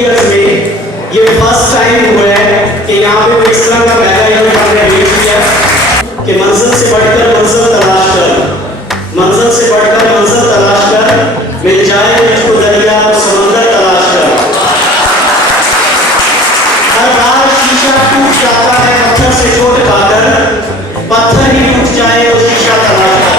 Years में ये first time हुआ है कि यहाँ पे इस तरह का मेगा इवेंट हमने अरेंज किया कि मंजिल से बढ़कर मंजिल तलाश कर, मंजिल से बढ़कर मंजिल तलाश कर, मिल जाए मुझको दरिया और समंदर तलाश कर। हर बार शीशा टूट जाता है पत्थर से चोट खाकर, पत्थर ही टूट जाए और शीशा तलाश कर।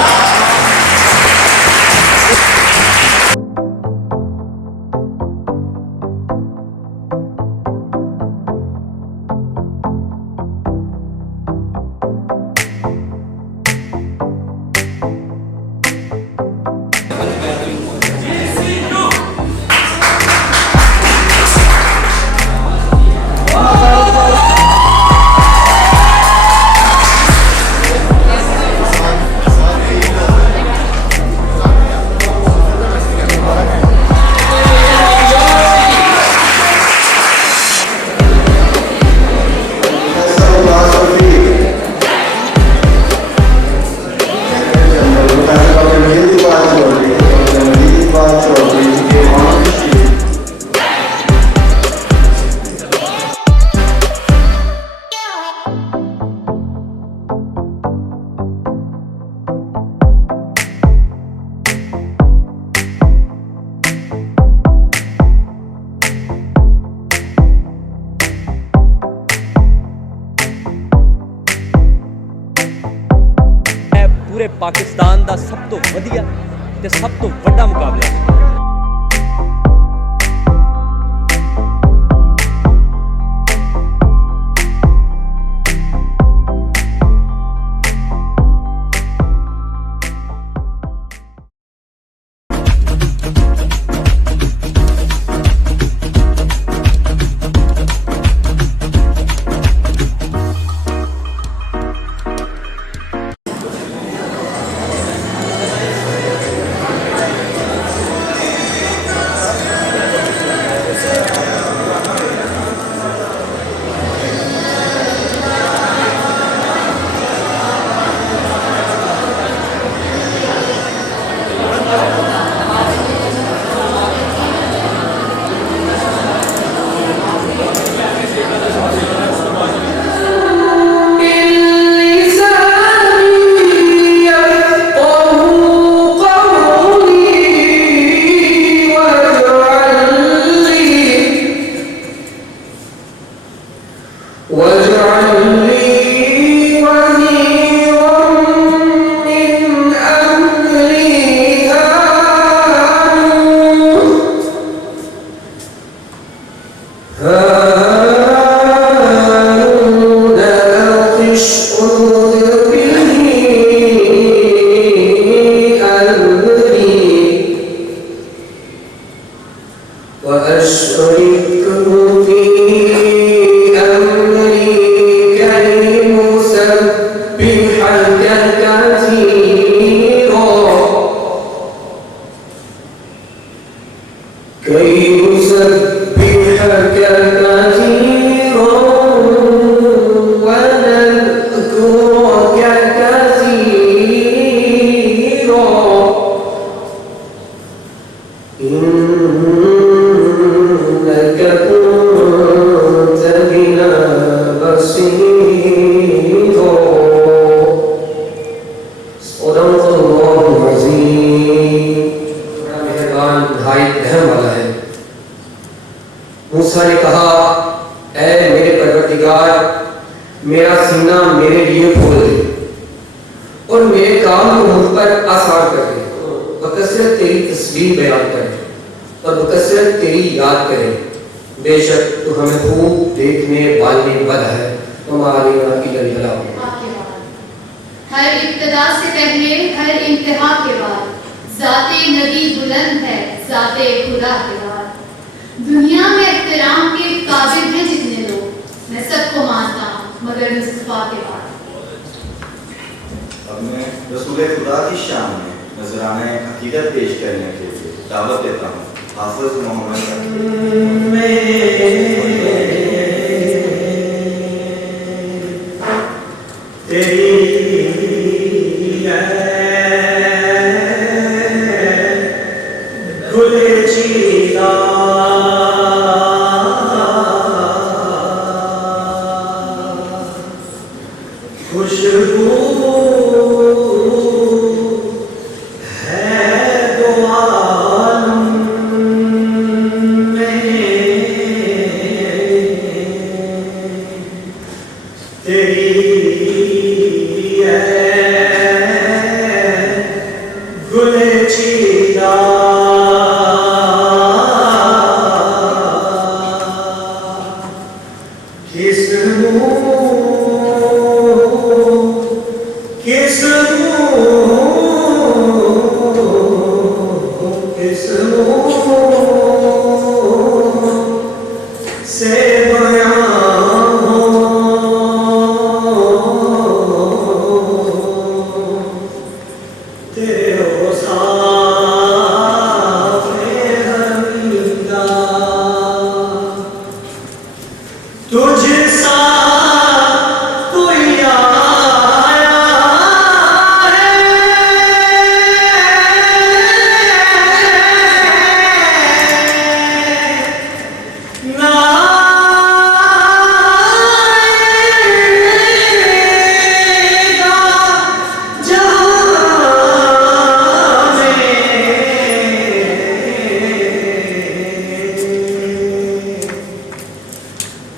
पूरे पाकिस्तान का सब तो वधिया ते सब तो वड्डा मुकाबला है। मूसा ने कहा, ऐ मेरे परवरदिगार, मेरा सीना मेरे लिए खोल दे और मेरे काम को मुझ पर आसान कर दे, बकसरत तेरी तस्वीर बयान करे और बकसरत तेरी याद करे। बेशक तू हमें खूब देखने वाली बद है, हमारे हर इब्तिदा से पहले हर इंतहा के बाद ज़ाते नबी बुलंद है, ज़ाते खुदा के बाद। दुनिया में एहतराम के काबिल हैं जितने लोग, मैं सबको मानता हूँ मगर मुस्तफा के बाद। अब मैं रसूल खुदा की शान में नजराने अकीदत पेश करने के लिए दावत देता हूँ हाफिज मोहम्मद गुल चीला سے بیاں ہو تیرے اوصاف حمیدہ تجھ سا کوئی آیا ہے نہ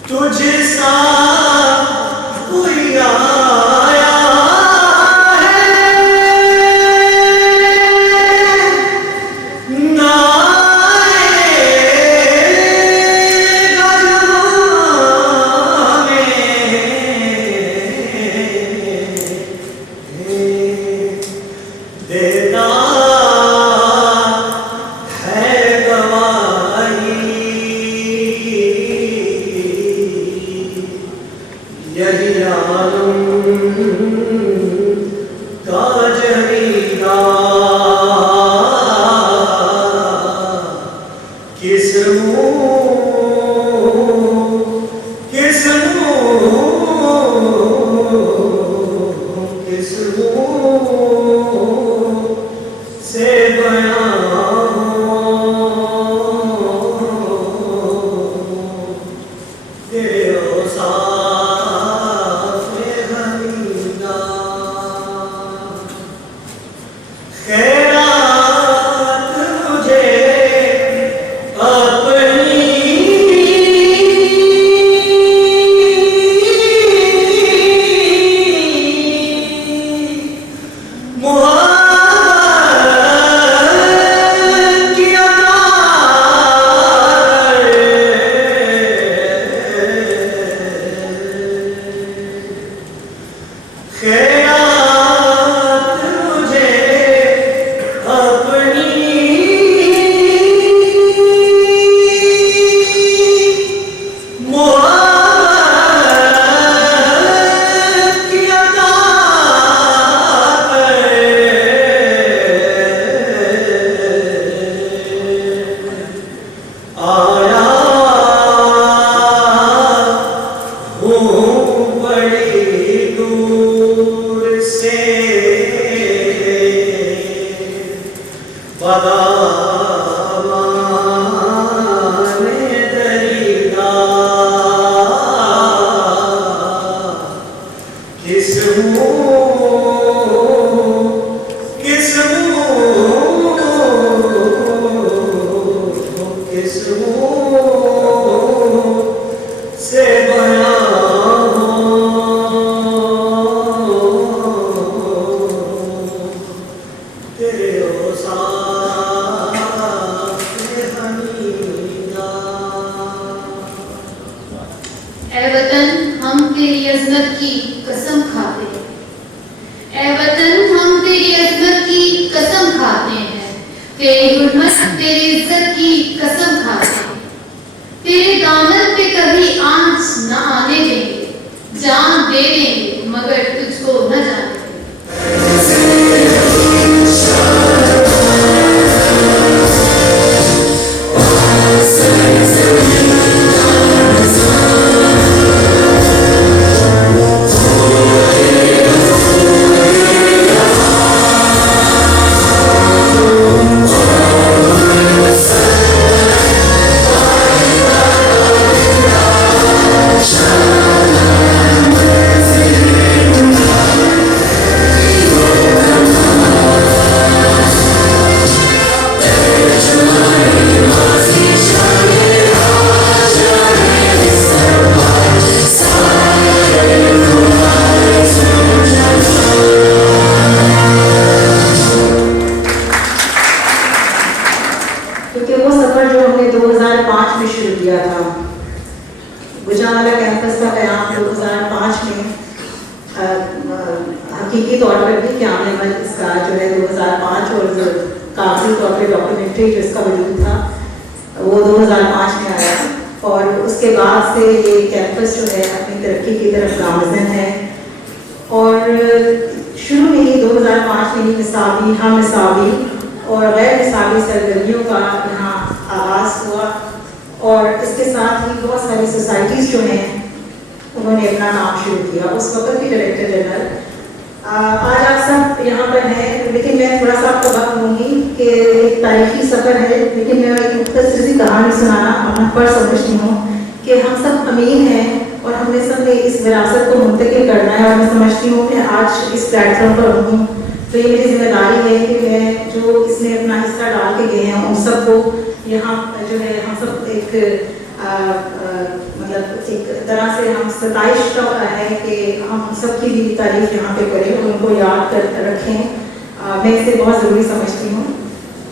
تجھ سا کوئی آیا ہے نہ آئے گا جہاں میں دیتا ہے گواہی یہی عالم کا جریدہ کس سے بیاں تیرے اوصاف حمیدہ خیرات مجھے اپنی محبت کی عطا خیرات مجھے اپنی محبت کی عطا آیا ہوں بڑی دور سے بدامان دریدہ کس سے بیاں تیرے اوصاف حمیدہ اے وطن ہم تیری عظمت کی قسم کھاتے ہیں اے وطن ہم تیری عظمت کی قسم کھاتے ہیں تیری حرمت تیری عزت کی قسم کھاتے ہیں تیرے دامن پہ کبھی آنچ نہ آنے دیں گے جان دے دیں گے مگر تجھ کو نہ جانے دیں گے گجرانوالہ کیمپس کا قیام 2005 میں حقیقی طور پر بھی قیام عمل اس کا جو ہے 2005 اور کاغذی طور پہ ڈاکومنٹری جو اس کا وجود تھا وہ 2005 میں آیا. اور اس کے بعد سے یہ کیمپس جو ہے اپنی ترقی کی طرف گامزن ہے. اور شروع میں ہی 2005 میں نصابی ہم نصابی اور غیر نصابی سرگرمیوں کا یہاں آغاز ہوا, اور اس کے ساتھ ہی بہت ساری سوسائٹیز جو ہیں انہوں نے اپنا کام شروع کیا. اس وقت بھی ڈائریکٹر جنرل, آج آپ سب یہاں پر ہیں, لیکن میں تھوڑا سا آپ کو بات کروں گی کہ ایک تاریخی سفر ہے, لیکن میں ایک مختصر سی کہانی سنانا اپنا پر سمجھتی ہوں کہ ہم سب امین ہیں اور ہم نے سب نے اس وراثت کو منتقل کرنا ہے, اور میں سمجھتی ہوں کہ آج اس پلیٹ فارم پر ہوں تو یہ میری ذمہ داری ہے کہ میں جو اس میں اپنا حصہ ڈال کے گئے ہیں ان سب کو یہاں جو ہے ہم سب ایک مطلب ایک طرح سے ہم ستائش کا ہے کہ ہم سب کی بھی تعریف یہاں پہ کریں, ان کو یاد کر رکھیں. میں اسے بہت ضروری سمجھتی ہوں.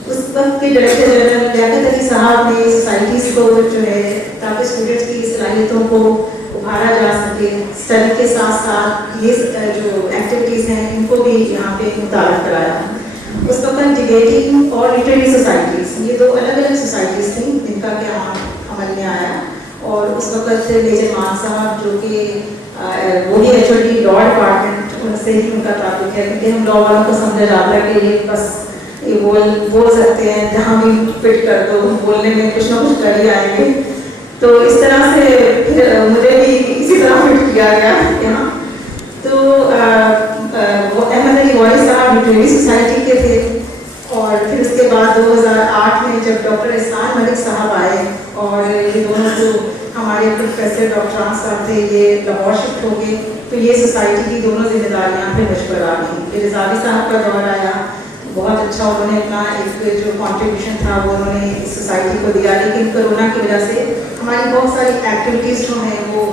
اس وقت کے ڈائریکٹر جنرل لیاقت علی صاحب نے سوسائٹیز کو جو ہے تاکہ اسٹوڈنٹس کی صلاحیتوں کو ابھارا جا سکے, اسٹڈی کے ساتھ ساتھ یہ جو ایکٹیویٹیز ہیں ان کو بھی یہاں پہ متعارف کرایا. اس وقت ڈبیٹنگ اور لٹریری سوسائٹیز, یہ دو الگ الگ سوسائٹیز تھیں جن کا قیام عمل میں آیا. اور اس وقت میجر مان صاحب جو کہ وہی H O D law department, ان سے ہی ان کا تعلق ہے, کیونکہ ہم لا والوں کو سمجھا جاتا ہے کہ یہ بس یہ بول سکتے ہیں, جہاں بھی فٹ کر دو بولنے میں کچھ نہ کچھ کر ہی آئیں گے. تو اس طرح سے پھر مجھے بھی اسی طرح فٹ کیا گیا یہاں. تو وہ احمد علی وائس صاحب لٹریری سوسائٹی کے تھے, اور پھر اس کے بعد 2008 میں جب ڈاکٹر احسان ملک صاحب آئے اور یہ دونوں جو ہمارے پروفیسر ڈاکٹر صاحب تھے یہ لاہور شفٹ ہو گئے, تو یہ سوسائٹی کی دونوں ذمہ داریاں پھر مجھ پر آ گئیں. پھر رضاوی صاحب کا دور آیا, بہت اچھا انہوں نے اپنا ایک جو کنٹریبیوشن تھا وہ انہوں نے اس سوسائٹی کو دیا, لیکن کرونا کی وجہ سے ہماری بہت ساری ایکٹیویٹیز جو ہیں وہ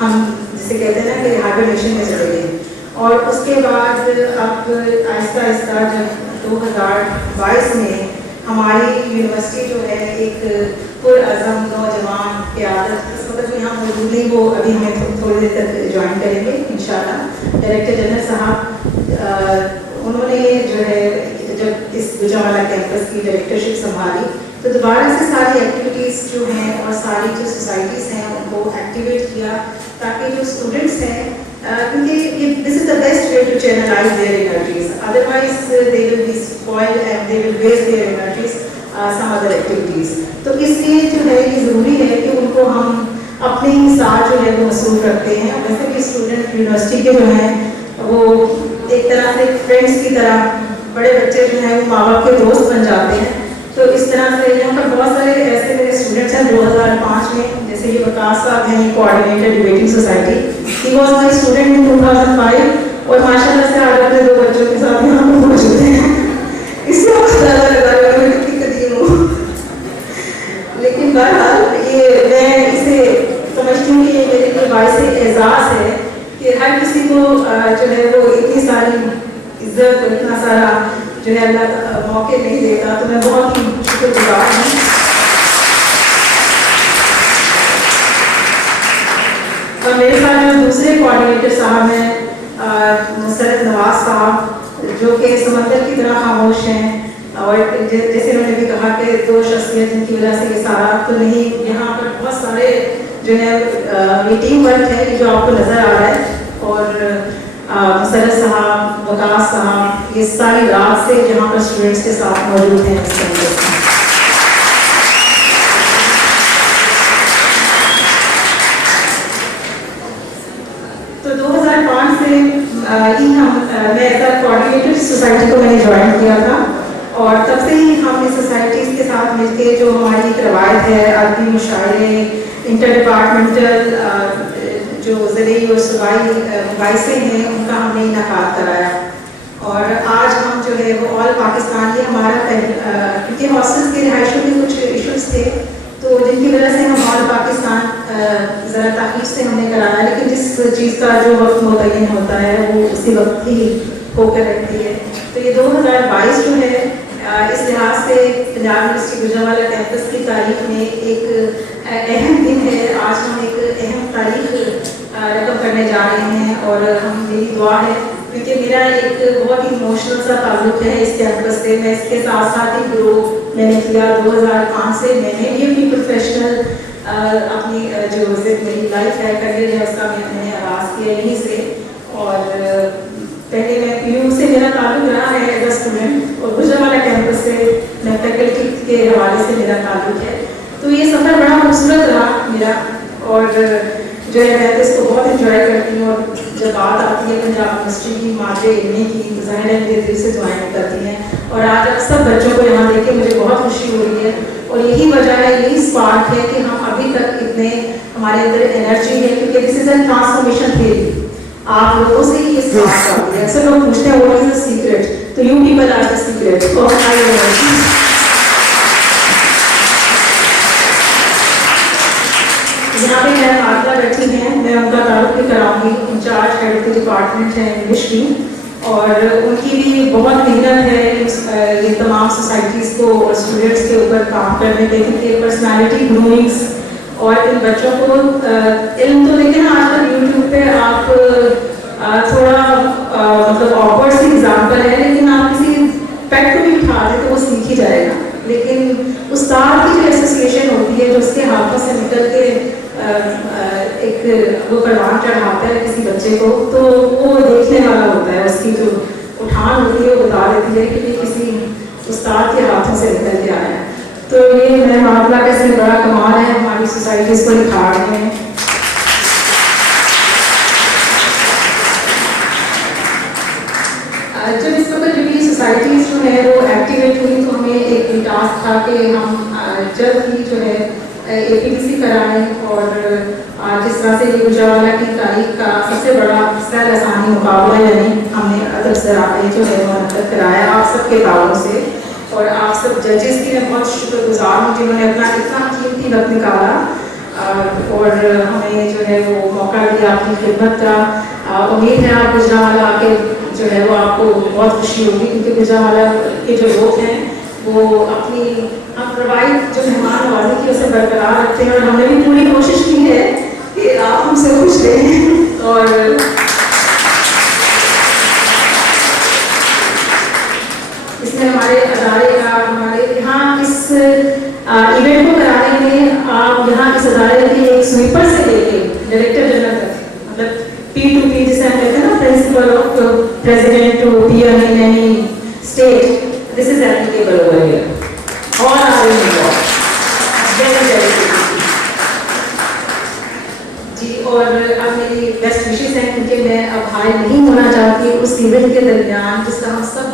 ہم جسے کہتے ہیں نا کہ ہائبرنیشن میں چلے گئے. اور اس کے بعد اب آہستہ آہستہ جب 2022 میں ہماری یونیورسٹی جو ہے ایک پرعزم نوجوان قیادت, اس وقت بھی ہم موجود نہیں, وہ ابھی ہمیں تھوڑی دیر تک جوائن کریں گے انشاءاللہ, ڈائریکٹر جنرل صاحب انہوں نے جو ہے جب اس گجرانوالا کیمپس کی ڈائریکٹرشپ سنبھالی تو دوبارہ سے ساری ایکٹیویٹیز جو ہیں اور ساری جو سوسائٹیز ہیں ان کو ایکٹیویٹ کیا, تاکہ جو اسٹوڈنٹس ہیں کیونکہ this is the best way to channelize their energies, otherwise they will be spoiled and they will waste their energies some other activities. تو اس لیے جو ہے یہ ضروری ہے کہ ان کو ہم اپنے ساتھ جو ہے وہ مصروف رکھتے ہیں. ویسے بھی اسٹوڈنٹ یونیورسٹی کے جو ہیں وہ ایک طرح سے فرینڈس کی طرح, بڑے بچے جو ہیں وہ ماں باپ کے دوست بن جاتے ہیں. تو اس طرح سے یہاں پر بہت سارے ایسے میرے اسٹوڈنٹس ہیں 2005 میں, جیسے یہ وکاس صاحب ہیں coordinator debating society, he was my student in 2005, اور ماشاء اللہ سے آج اپنے 2 بچوں کے ساتھ یہاں پر موجود ہیں. اس سے زیادہ لگا کہ میں کتنی قدیم ہوں, لیکن بہرحال یہ میں اسے سمجھتی ہوں کہ یہ میرے لیے باعث اعزاز ہے کہ ہر کسی کو جو ہے وہ اتنی ساری عزت اور اتنا سارا جو ہے اللہ موقع نہیں دیتا, تو میں بہت ہی شکر گزار ہوں. اور میرے ساتھ جو دوسرے کوآرڈینیٹر صاحب ہیں مسرت نواز صاحب, جو کہ سمندر کی طرح خاموش ہیں, اور جیسے انہوں نے بھی کہا کہ 2 شخصیت جن کی وجہ سے یہ سارا تو نہیں, یہاں پر بہت سارے جو ہے یہ ٹیم ورک ہے جو آپ کو نظر آ رہا ہے. اور مسرت صاحب, وکاس صاحب, یہ ساری رات سے جہاں پر اسٹوڈنٹس کے ساتھ موجود ہیں اس کیمپس میں. تو 2005 سے ہی میں ایز اے کوآرڈینیٹر سوسائٹی کو میں نے جوائن کیا تھا, اور تب سے ہی ہم اس سوسائٹیز کے ساتھ مل کے جو ہماری ایک روایت ہے ادبی مشاعرے, انٹر ڈپارٹمنٹل جو ضلعی اور صوبائی مباحثے ہیں ان کا ہم نے انعقاد کرایا. اور آج ہم جو ہے وہ آل پاکستان, یہ ہمارا کیونکہ ہاسٹلس کے رہائشوں میں کچھ ایشوز تھے تو جن کی وجہ سے ہم آل پاکستان ذرا تاخیر سے ہم نے کرایا, لیکن جس چیز کا جو وقت متعین ہوتا ہے وہ اسی وقت ہی ہو کر رہتی ہے. تو یہ 2022 جو ہے اس لحاظ سے پنجاب یونیورسٹی گجرانوالا کیمپس کی تاریخ میں ایک اہم دن ہے. آج ہم ایک اہم تاریخ رقم کرنے جا رہے ہیں, اور ہم میری دعا ہے کیونکہ میرا ایک بہت ہی ایموشنل سا تعلق ہے اس کیمپس سے. میں اس کے ساتھ ساتھ ہی گرو میں نے کیا 2005 سے. میں نے بھی اپنی پروفیشنل लाइफ है, करियर है, उसका मैंने आगाज़ किया यहीं से। और पहले मैं पीयू से मेरा ताल्लुक रहा है एज अ स्टूडेंट, और गुजरांवाला कैंपस से मैं फैकल्टी के हवाले से मेरा ताल्लुक है। तो ये सफ़र बड़ा खूबसूरत रहा मेरा, और जो है मैं तो इसको बहुत इंजॉय करती हूँ। और जब बात आती है पंजाब यूनिवर्सिटी की मादरे इलमी की, तो ज़ाहिर है मेरे दिल से दुआएं करती हैं। और आज अब सब बच्चों को यहाँ देख के मुझे बहुत खुशी हो रही है, और यही वजह है, यही स्पार्क है कि हम अभी तक इतने हमारे अंदर एनर्जी है, क्योंकि this is a transformation theory. आप लोगों से ही ये स्पार्क आती है। अक्सर लोग पूछते हैं व्हाट इज द सीक्रेट, तो you people are the secret. और यहाँ पे मैं आत्मा बैठी हैं, मैं उनका तारुफ भी कराऊंगी। In-charge head of the department है इंग्लिश की, और उनकी भी बहुत मेहनत है ये तमाम सोसाइटीज़ को और स्टूडेंट्स के ऊपर काम करने के, क्योंकि पर्सनालिटी ग्रूमिंग्स और इन बच्चों को इल्म तो देखें ना आजकल यूट्यूब पे आप थोड़ा मतलब ऑकवर्ड सी एग्जाम्पल है, लेकिन आप किसी पेट को भी उठा दें तो वो सीख ही जाएगा। लेकिन उस्ताद की जो एसोसिएशन होती है, जो उसके हाथों से निकल के एक वो परवान चढ़ाता है किसी बच्चे को, तो वो देखने वाला होता है, उसकी जो उठान होती है वो बता देती है कि ये किसी उस्ताद के हाथों से निकल के आया है। तो ये मैं मामला कैसे बड़ा कमाल है हमारी सोसाइटीज़ को निखारने में। जब इस वक्त जब ये सोसाइटीज़ जो है वो एक्टिवेट हुई, तो हमें एक टास्क था कि हम जल्द ही जो है APDC कराएं, और जिस तरह से ये गुजरांवाला की तारीख का सबसे बड़ा सैर आसानी मुकाबला यानी हमने अदब सराय जो है मुनक़्क़िद कराया आप सबके ताउन से। और आप सब जजेस की मैं बहुत शुक्रगुजार हूँ जिन्होंने अपना इतना कीमती वक्त निकाला और हमें जो है वो मौका दिया आपकी खिदमत का। उम्मीद है आप गुजरांवाला आके जो है वो आपको बहुत खुशी होगी, क्योंकि गुजरांवाला के जो लोग हैं वो अपनी हम प्रोवाइड जो मेहमान नवाजी की उसे बरकरार रखते हैं, और हमने भी पूरी कोशिश की है कि आप हमसे खुश रहें। और इसमें हमारे अदारे का हमारे यहाँ इस इवेंट को कराने में आप यहाँ इस अदारे के एक स्वीपर से लेके डायरेक्टर जनरल तक, मतलब P2P जिसे हम कहते हैं ना, principle of president to PM in any state, this is applicable over here. All are involved. जी, और अब मेरी बेस्ट विशेष है, क्योंकि मैं अब हाई नहीं होना चाहती उस इवेंट के दरमियान जिसका हम सब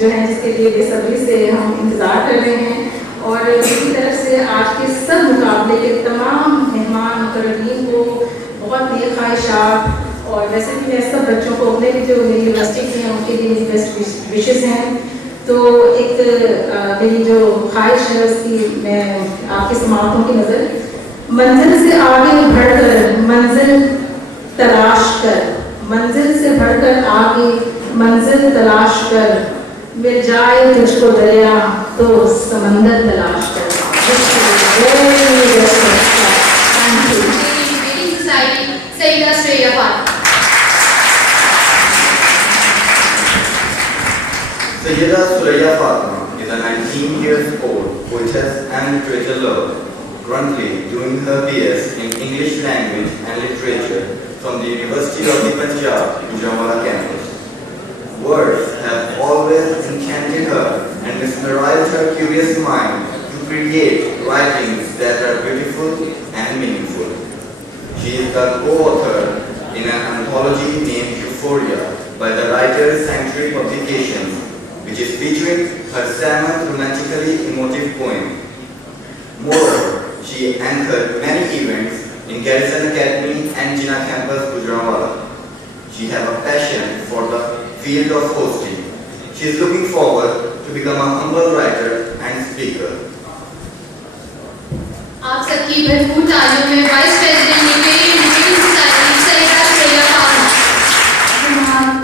जो है जिसके लिए बेसब्री से हम इंतज़ार कर रहे हैं। और मेरी तरफ से आज के सब मुकाबले के तमाम मेहमान मुकर्रमीन को बहुत नेक ख्वाहिशात, और वैसे भी मैं सब बच्चों को अपने भी जो मेरी यूनिवर्सिटी के हैं उनके लिए मेरी बेस्ट विशेष हैं। तो एक मेरी जो ख्वाहिश है उसकी मैं आपकी समातों की नज़र, मंजिल से आगे बढ़कर मंजिल तलाश कर, मंजिल से बढ़कर आगे मंजिल तलाश कर, मिल जाए तुझको दरिया तो समंदर तलाश कर। Sayyida Suraya Fatima is a 19 years old poetess and literature lover, currently doing her BS in English language and literature from the University of the Punjab, Gujranwala campus. Words have always enchanted her and mesmerized her curious mind to create writings that are beautiful and meaningful. She is the co-author in an anthology named Euphoria by the Writers' Sanctuary Publications, which is featuring her salmon romantically emotive poem. Moreover, she anchored many events in Garrison Academy and Jinnah Campus, Gujranwala. She has a passion for the field of hosting. She is looking forward to become a humble writer and speaker. आप सबकी भरपूर तालियों में vice president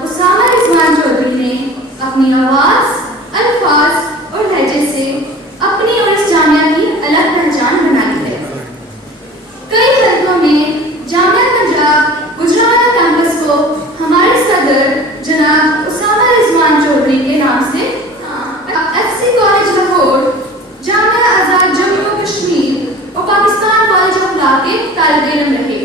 Usama Rizwan Chaudhary ने अपनी आवाज, अल्फाज और लहजे से अपनी और इस जामिया की अलग पहचान बनाई है। कई हलकों में जामिया पंजाब गुजरांवाला कैंपस को हमारे सदर जनाब उसामा रिजवान चौधरी के नाम से FC कॉलेज लाहौर, जामिया आजाद जम्मू कश्मीर और पाकिस्तान कॉलेज ऑफ लॉ के तालिब इल्म रहे।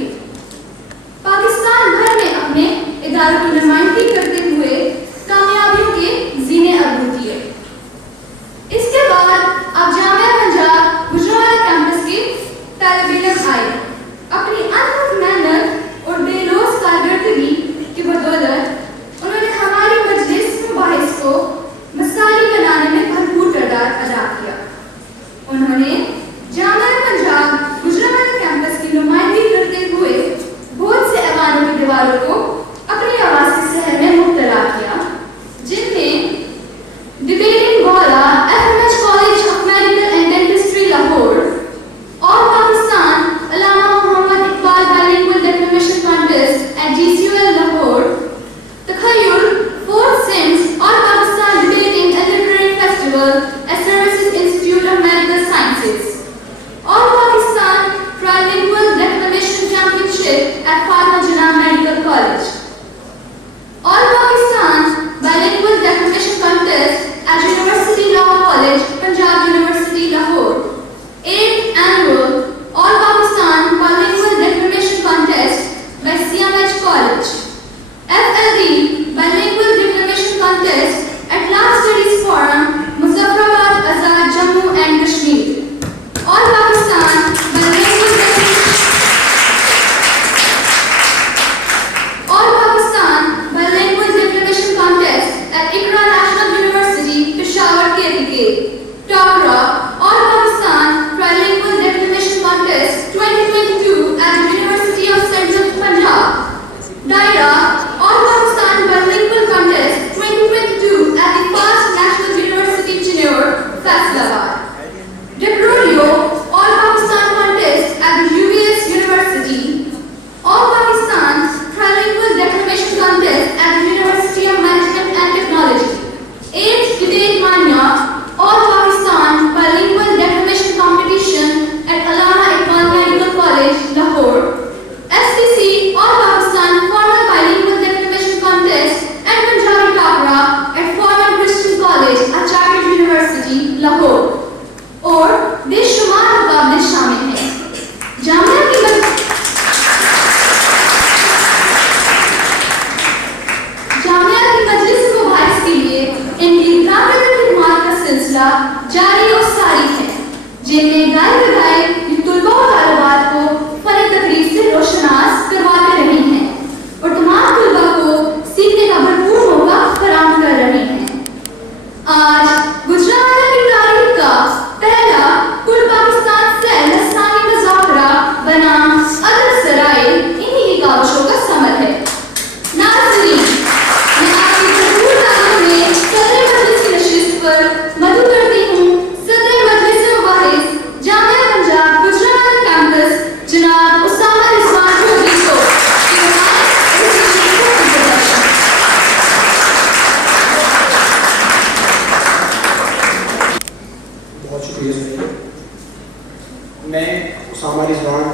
اسامہ رضوان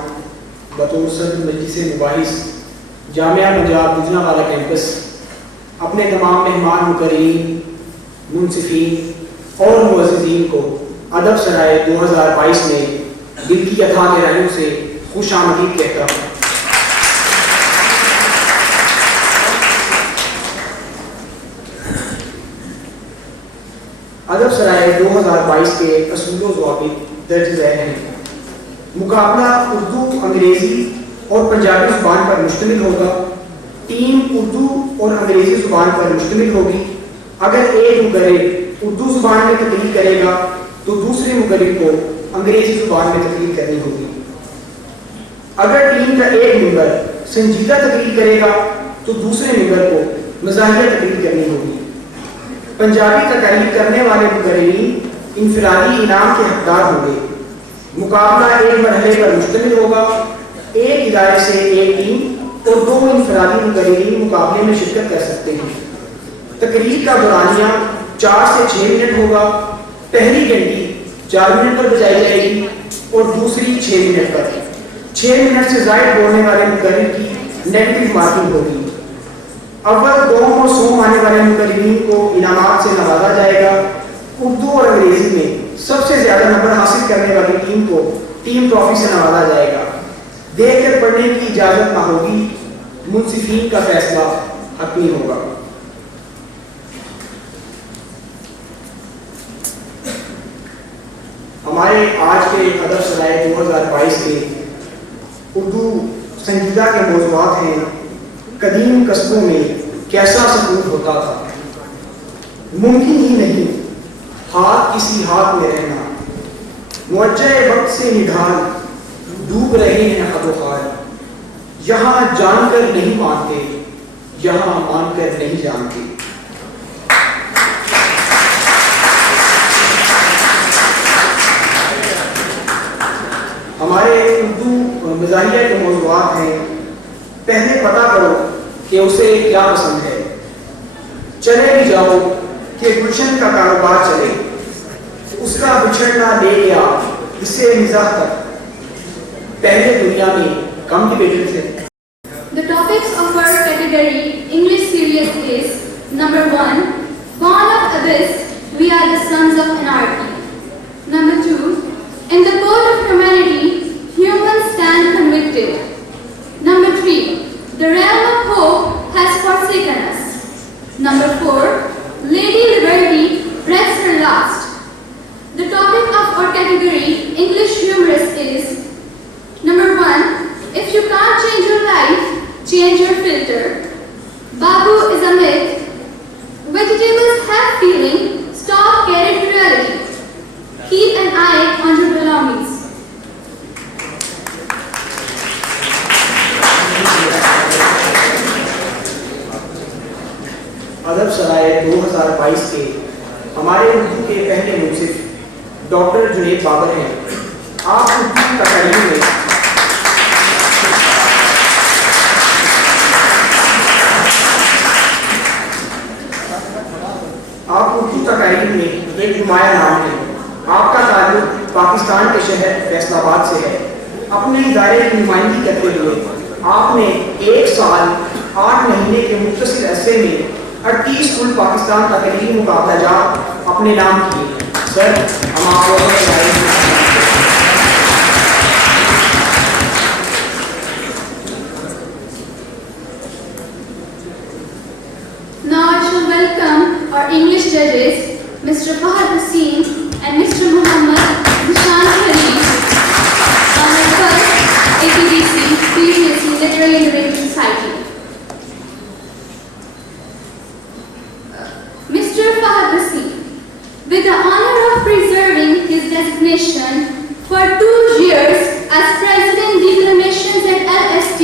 بطور صدر مجلس مباحث جامعہ پنجاب گجرانوالہ کیمپس اپنے تمام مہمان مقررین، منصفین اور معززین کو ادب سرائے 2022 میں دل کی اتھاہ گہرائیوں سے خوش آمدید کہتا ہوں۔ ادب سرائے 2022 کے اصول و ضوابط درج ذیل ہیں۔ مقابلہ اردو، انگریزی اور پنجابی زبان پر مشتمل ہوگا۔ ٹیم اردو اور انگریزی زبان پر مشتمل ہوگی۔ اگر ایک مقرر اردو زبان میں تقریر کرے گا تو دوسرے مقرر کو انگریزی زبان میں تقریر کرنی ہوگی۔ اگر ٹیم کا ایک ممبر سنجیدہ تقریر کرے گا تو دوسرے ممبر کو مزاحیہ تقریر کرنی ہوگی۔ پنجابی تقریر کرنے والے مقررین انفرادی انعام کے حقدار ہوں گے۔ مقابلہ ایک مرحلے پر مشتمل ہوگا۔ ایک ادارے سے ایک ٹیم اور 2 انفرادی مقررین مقابلے میں شرکت کر سکتے ہیں۔ تقریر کا دورانیہ 4 سے 6 منٹ ہوگا۔ پہلی گھنٹی 4 منٹ پر بجائی جائے گی اور دوسری 6 منٹ پر۔ 6 منٹ سے زائد بولنے والے مقرر کی نیگیٹو مارکنگ ہوگی۔ اول، دوم اور سوم آنے والے مقررین کو انعامات سے نوازا جائے گا۔ اردو اور انگریزی میں سب سے زیادہ نمبر حاصل کرنے والی ٹیم کو ٹیم ٹرافی سے نوازا جائے گا۔ دیکھ کر پڑھنے کی اجازت نہ ہوگی، منصفین کا فیصلہ حتمی ہوگا۔ ہمارے آج کے ادب سرائے 2022 کے اردو سنجیدہ کے موضوعات ہیں: قدیم قصبوں میں کیسا سکون ہوتا تھا، ممکن ہی نہیں ہاتھ کسی ہاتھ میں رہنا، موجہ وقت سے نڈھال ڈوب رہے ہیں خد و خال، یہاں جان کر نہیں مانتے، یہاں مان کر نہیں جانتے۔ ہمارے اردو مزاحیہ کے موضوعات ہیں: پہلے پتہ کرو کہ اسے کیا پسند ہے، چلے بھی جاؤ کہ گلشن کا کاروبار چلے، اس کا بچھڑنا لے گیا اسے مزاح تک، پہلے دنیا میں کم ڈیبیٹر تھے۔ The topics of our category English series is: number 1, born of abyss, we are the sons of anarchy. Number 2, in the court of humanity, humans stand convicted. Number 3, the realm of hope has forsaken us. Number 4, Lady Liberty breathes her last. The topic of our category English humorous is: number 1, if you can't change your life, change your filter. Babu is a myth. Vegetables have feeling. Stop carrot reality. Keep an eye on your belongings. ادب سرائے 2022 کے ہمارے اردو کے پہلے منصف doctor Junaid Babar ہیں۔ آپ اردو تقریر میں ایک نمایاں نام ہے۔ آپ کا تعلق پاکستان کے شہر فیصل آباد سے ہے۔ اپنے ادارے کی نمائندگی کرتے ہوئے آپ نے 1 سال 8 مہینے کے مختصر عرصے میں 38 کل پاکستان تقریری مقابلہ جات اپنے نام کیے۔ سر، ہم آپ کو Now I shall welcome our English judges, Mr. Fahad Hussain and Mr. Muhammad Nishan Khalil, our first APDC previously Literary Innovative Society. Mr. Fahad Hussain, with the honor of preserving his designation for 2 years as President Declamation at LST,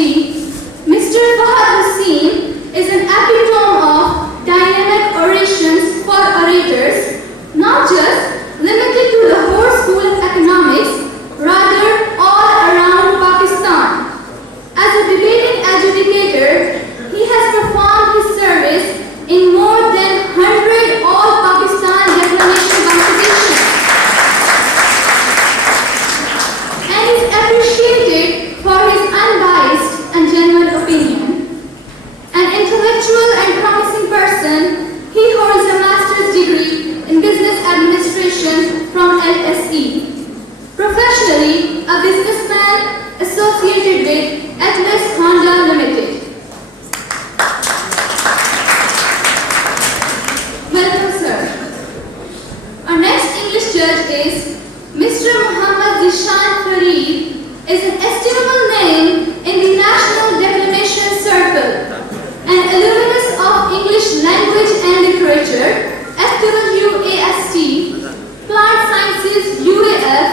Mr. Fahad Hussain is an epitome of dynamic orations for orators, not just limited to Lahore School of Economics, rather all around Pakistan. As a debating adjudicator, he has performed his service in more than 100 all Pakistan declamation competitions. estimable name in the National Declamation Circle, an alumnus of English Language and Literature, FWAST, Plant Sciences UAF,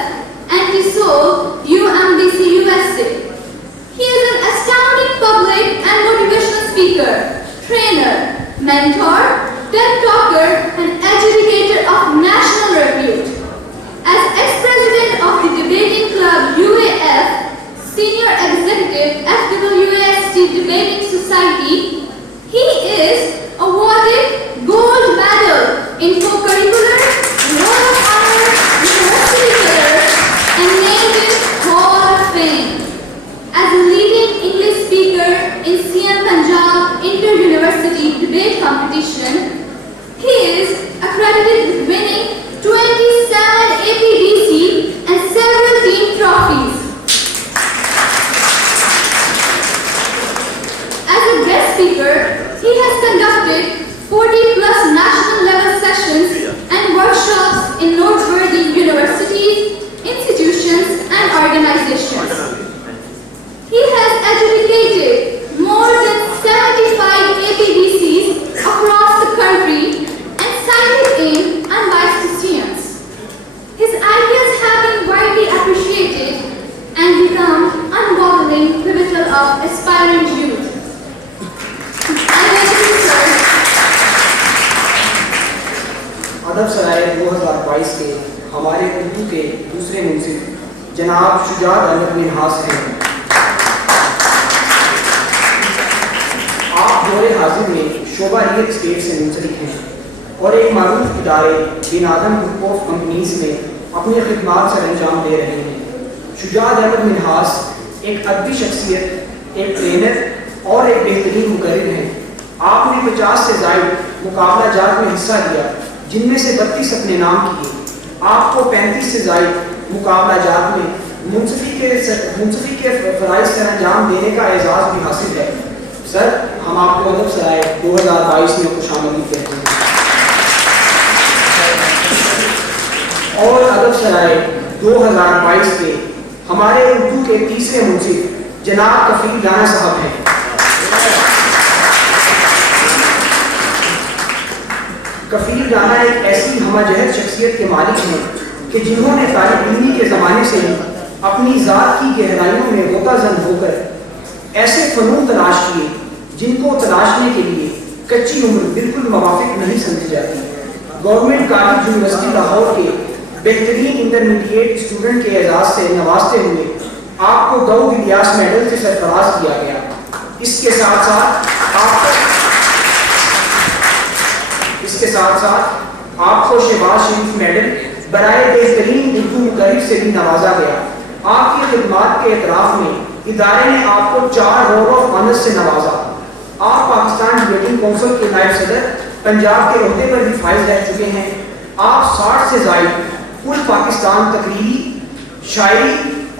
and TESOL UMBC USA. He is an astounding public and motivational speaker, trainer, mentor, TED talker, and educator of national repute. As ex-president of the Debating Club UAF, senior executive FWAST Debating Society, he is awarded Gold Medal in co-curricular, Roll of Honor, University Color, and named in Hall of Fame. As a leading English speaker in CM Punjab Inter-University Debate Competition, he is accredited with winning 27 APDC and several team trophies. As a guest speaker, he has conducted 40 plus national level sessions and workshops in noteworthy universities, institutions, and organizations. He has educated more than 75 APDCs across the country and cited in unbiased students. His ideas have been widely appreciated and become unwavering pivotal of aspiring youth. अदब सराय 2022 के हमारे उर्दू के दूसरे मुंसिफ जनाब शुजात अहमद मिन्हास हैं। आप दौरे हाजिर में शोबा रियल एस्टेट से मुंसलिक हैं और एक मारूफ इदारे बिन आदम ग्रुप ऑफ कंपनीज में अपनी खिदमात सर अंजाम दे रहे हैं। शुजात अहमद मिन्हास एक अदबी शख्सियत, एक ट्रेनर और एक बेहतरीन मुकर्रिर हैं। आपने 50 से ज़ायद मुकाबला जात में हिस्सा लिया, जिनमें से 32 अपने नाम किए। आपको 35 से ज़ायद मुकाबला जात में मुंसफी के फ़राइज़ सर अंजाम देने का एजाज़ भी हासिल है। सर, हम आपको अदब सराय 2022 में खुशामदीद कहते हैं। और अदब सराय 2022 के हमारे उर्दू के तीसरे मुंसिफ जनाब कफील राना साहब हैं। कफील राना एक ऐसी हमजहत शख्सियत के मालिक हैं कि जिन्होंने तालिब इल्मी के ज़माने से ही अपनी ज़ात की गहराइयों में गोताज़न होकर ऐसे फ़नून तलाश किए जिनको तलाशने के लिए कच्ची उम्र बिल्कुल मुवाफिक नहीं समझी जाती। गवर्नमेंट कॉलेज यूनिवर्सिटी लाहौर के बेहतरीन इंटरमीडिएट स्टूडेंट के एजाज़ से नवाजते हुए आपको दाऊद इलियास मेडल से सरफराज किया गया। इसके साथ साथ आपको शहबाज शरीफ मेडल बराए बेहतरीन उर्दू मुकर्रिर से भी नवाजा गया। आपकी खिदमात के एतराफ़ में इदारे ने आपको 4 रोल ऑफ ऑनर्स से नवाजा। आप पाकिस्तान डिबेटिंग काउंसिल के नायब सदर पंजाब के ओहदे पर भी फाइज रह चुके हैं। आप 60 से ज़ायद कुल पाकिस्तान तकरीरी, शायरी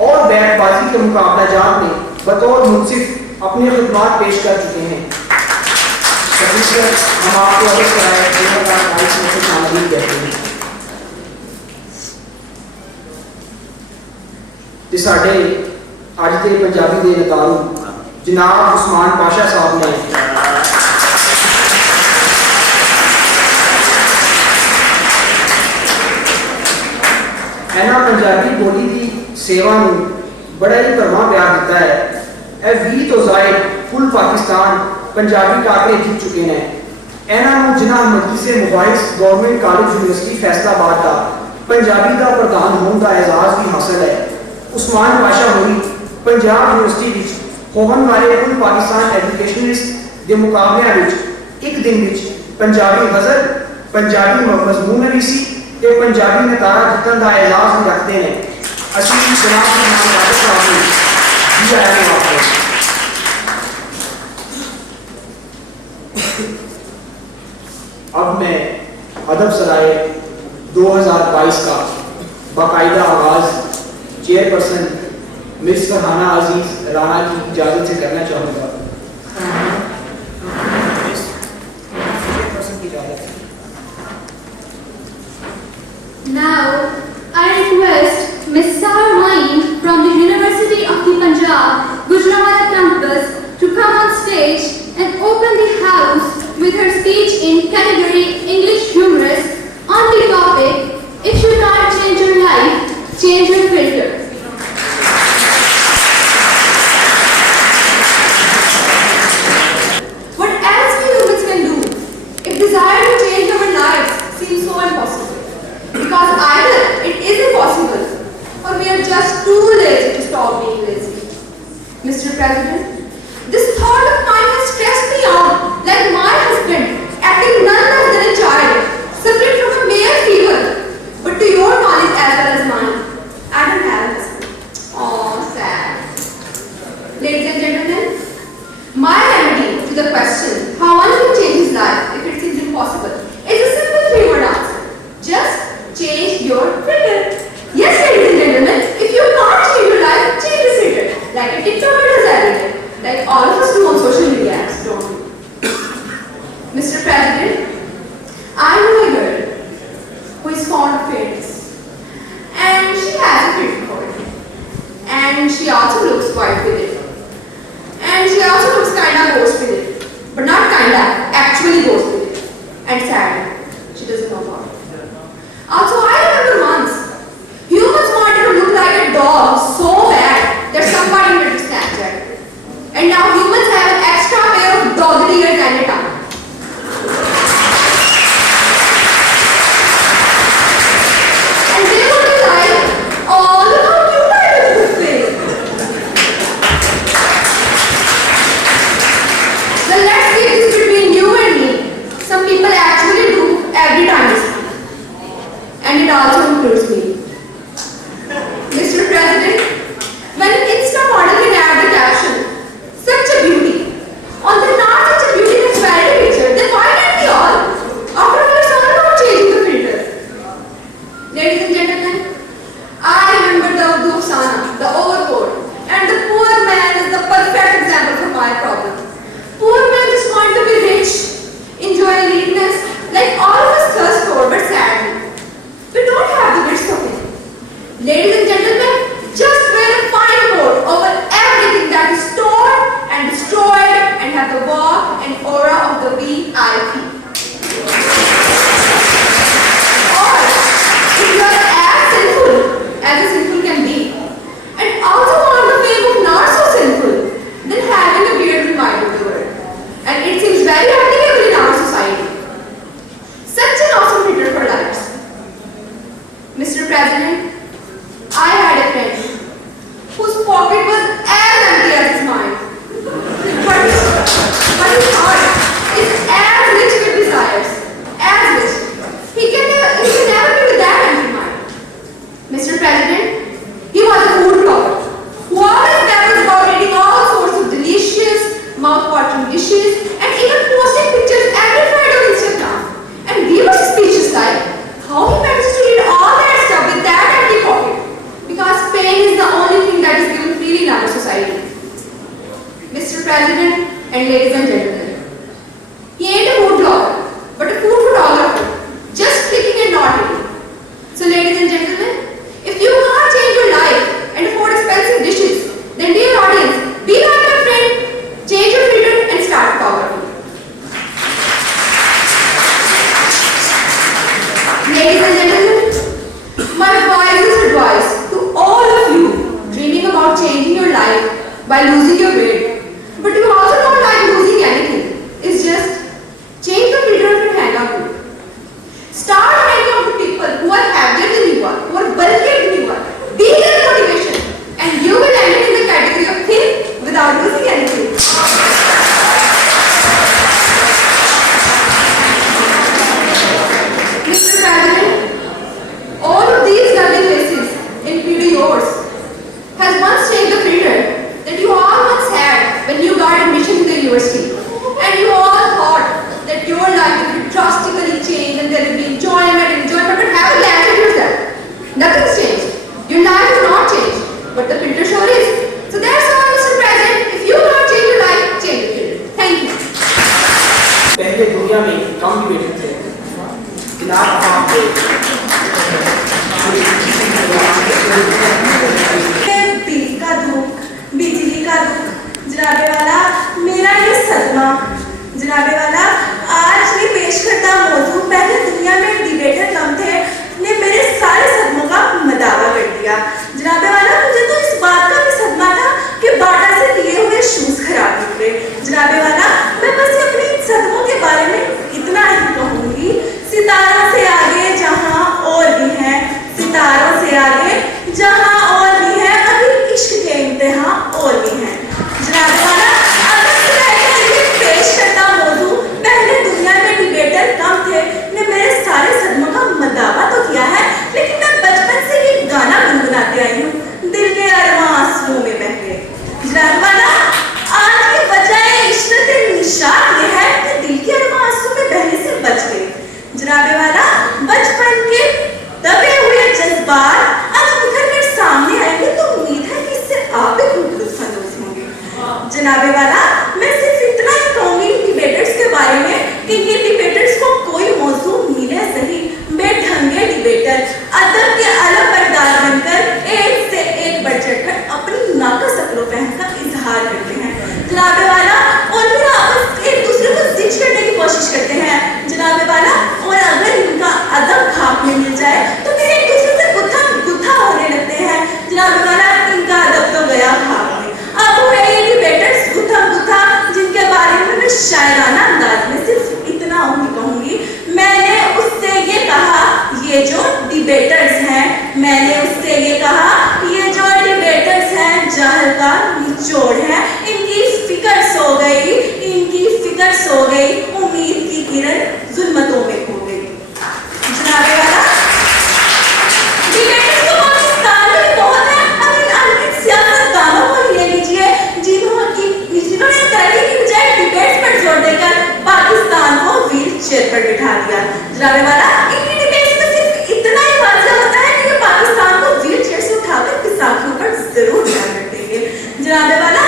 और बैतबाजी के मुकाबला जात में बतौर मुंसिफ अपनी खिदमात पेश कर चुके हैं। हम आपको अदब सराय 2022 में खुशामदीद कहते हैं। ते साडे अज दे पंजाबी दे नकारू जनाब उस्मान पाशा साहब ने ਇਹਨਾਂ पंजाबी बोली की सेवा ਨੂੰ बड़ा ही भरवां प्यार दिता है। 20 तो ज़ायद कुल पाकिस्तान पंजाबी टाकरे जीत चुके हैं। इन्हों जिन्हें मजलिस मुबाइस गवर्नमेंट कॉलेज यूनिवर्सिटी फैसलाबाद का पंजाबी का प्रधान होने का एजाज़ भी हासिल है। उस्मान पाशा होनी पंजाब यूनिवर्सिटी होने वाले कुल पाकिस्तान एजुकेशनिस्ट के मुकाबले एक दिन पंजाबी गज़ल, पंजाबी मजमून नवीसी ते पंजाबी नतारा जितन का एजाज़ भी रखते हैं। असीं जनाब जी आया ने वापस। अब मैं अदब सराय 2022 का बाकायदा आगाज़ चेयरपर्सन मिस फरहाना अजीज राणा की इजाज़त से करना चाहूँगा। Now, I request Ms. Sahar Main from the University of the Punjab in category English humorous on the topic, if you can't change your life, change your filter. What else we humans can do if desire to change our lives seems so impossible? Because either it is impossible or we are just too lazy to stop being lazy. Mr. President, this thought of mine has stressed me out like my husband acting none less than a child suffering from a male fever. But to your knowledge as well as mine, I don't have a husband. Oh, sad. Ladies and gentlemen, my remedy to the question how one can change his life if it seems impossible is a simple three-word answer. Just change your filter. Yes, ladies and gentlemen, if you can't change your life, change your filter. Like a TikToker does every day. Like all of us do on social media apps, don't we? Mr. President, I know a girl who is fond of fitness. And she has a pretty body. And she also looks quite fit. And she also looks kinda ghost with it. But not kinda, actually ghost with it. And sad, she doesn't know about it. Also, I remember once, humans wanted to look like a dog so bad that somebody made a Snapchat. And now humans have an extra pair of dog ears and a tongue. And they would be like, oh, look how cute I look this face. Well, let's keep this between you and me. Some people actually do every time they speak. And it also includes me. Mr. President, when an Insta model can add the caption, such a beauty, on the not such a beauty that's vanity picture, then why can't we all? After all, it's all about changing the filter. Ladies and gentlemen, I remember the Urdu Afsana, the overcoat, and the poor man is the perfect example for my problem. Poor man just want to be rich, enjoy eliteness, like all of us thirst for, but sadly, we don't have the wits of it. Ladies and gentlemen, just wear a fine coat over everything that is stored and destroyed and have the walk and aura of the VIP. Or, if you are as sinful as a sinful can be, and also want the fame of not so sinful, then having a beard will mind of the world. And it seems very applicable in our society. Such an awesome filter for lives. Mr. President, I had a friend whose pocket was as empty as his mind. But his heart is as rich with desires, as rich. He can never be with that empty mind. Mr. President, he was a food blogger who always babbles about eating all sorts of delicious, mouth-watering dishes and even posting pictures every Friday on Instagram. And we were speechless like, how he manages to eat all that stuff with that empty pocket. Because pain is the only thing that is given freely in our society. Mr. President and ladies and gentlemen, he ain't a food blogger, but a food photographer, just clicking and not eating. So ladies and gentlemen, if you can't change your life and afford expensive dishes, then dear audience, be like my friend, change your filter and start photography. Ladies and gentlemen, my wisest advice to all of you dreaming about changing your life by losing your weight, but you also don't like losing anything, is just change the filter of your hangout group. Start hanging out with people who are heavier than you are, who are bulkier than you are. Be their motivation, and you will end in the category of thin without losing anything. Mr. President, all of these lovely faces, including yours, has once changed the filter that you all once had यहाँ और भी हैं। जनाब वाला, पेश करता मौजू पहले दुनिया में डिबेटर कम थे ने मेरे सारे सदमों का मदावा तो किया है, लेकिन मैं बचपन से ये गाना गुनगुनाती आई हूँ, दिल के अरमां आंसुओं में बह गए। जनाब वाला, आज की वजह इशरत निशात ये है कि दिल के अरमां आंसू में बहने से बच गए। जनाब वाला, बचपन के दबे हुए जज्बात आज निकल कर सामने आएंगे तो उम्मीद है कि इससे आप भी खूब लुत्फानंदोज होंगे। जनाब वाला, मैं सिर्फ इतना ही कहूंगी डिबेटर्स के बारे में कि ये डिबेटर्स को कोई मौजू मिले सही, बेढंगे डिबेटर अदब के अलग बरदार बनकर एक से एक बढ़ चढ़कर अपनी नाकस अक्लो फहम का इजहार करते हैं। जनाब वाला, और फिर आपस एक दूसरे को जिच करने की कोशिश करते हैं। जनाब वाला, और अगर इनका अदब खाप में मिल जाए तो फिर एक दूसरे से गुत्था होने लगते हैं। जनाब वाला, इनका अदब तो गया खाप में, अब हुए ये डिबेटर्स गुत्था जिनके बारे में मैं शायराना अंदाज में सिर्फ इतना ही कहूंगी। मैंने उससे ये कहा, ये जो डिबेटर्स हैं, मैंने उससे ये कहा, ये जो डिबेटर्स हैं जहल का निचोड़ है, इनकी फिक्र सो गई, उम्मीद की किरण जुल्मतों में खो गई। जनाब वाला, डिबेटर्स तो पाकिस्तान में बहुत है, अगर अनगिनत सियासतदानों को ले लीजिए जिन्होंने तरक्की की बजाय डिबेट्स पर जोर देकर पाकिस्तान को व्हील चेयर पर बिठा दिया। जनाब वाला, इनकी डिबेट्स में सिर्फ इतना ही वाज़ेह होता है कि पाकिस्तान को व्हील चेयर से उठाकर पिसाखियों पर जरूर ध्यान रख देंगे। जनाब वाला,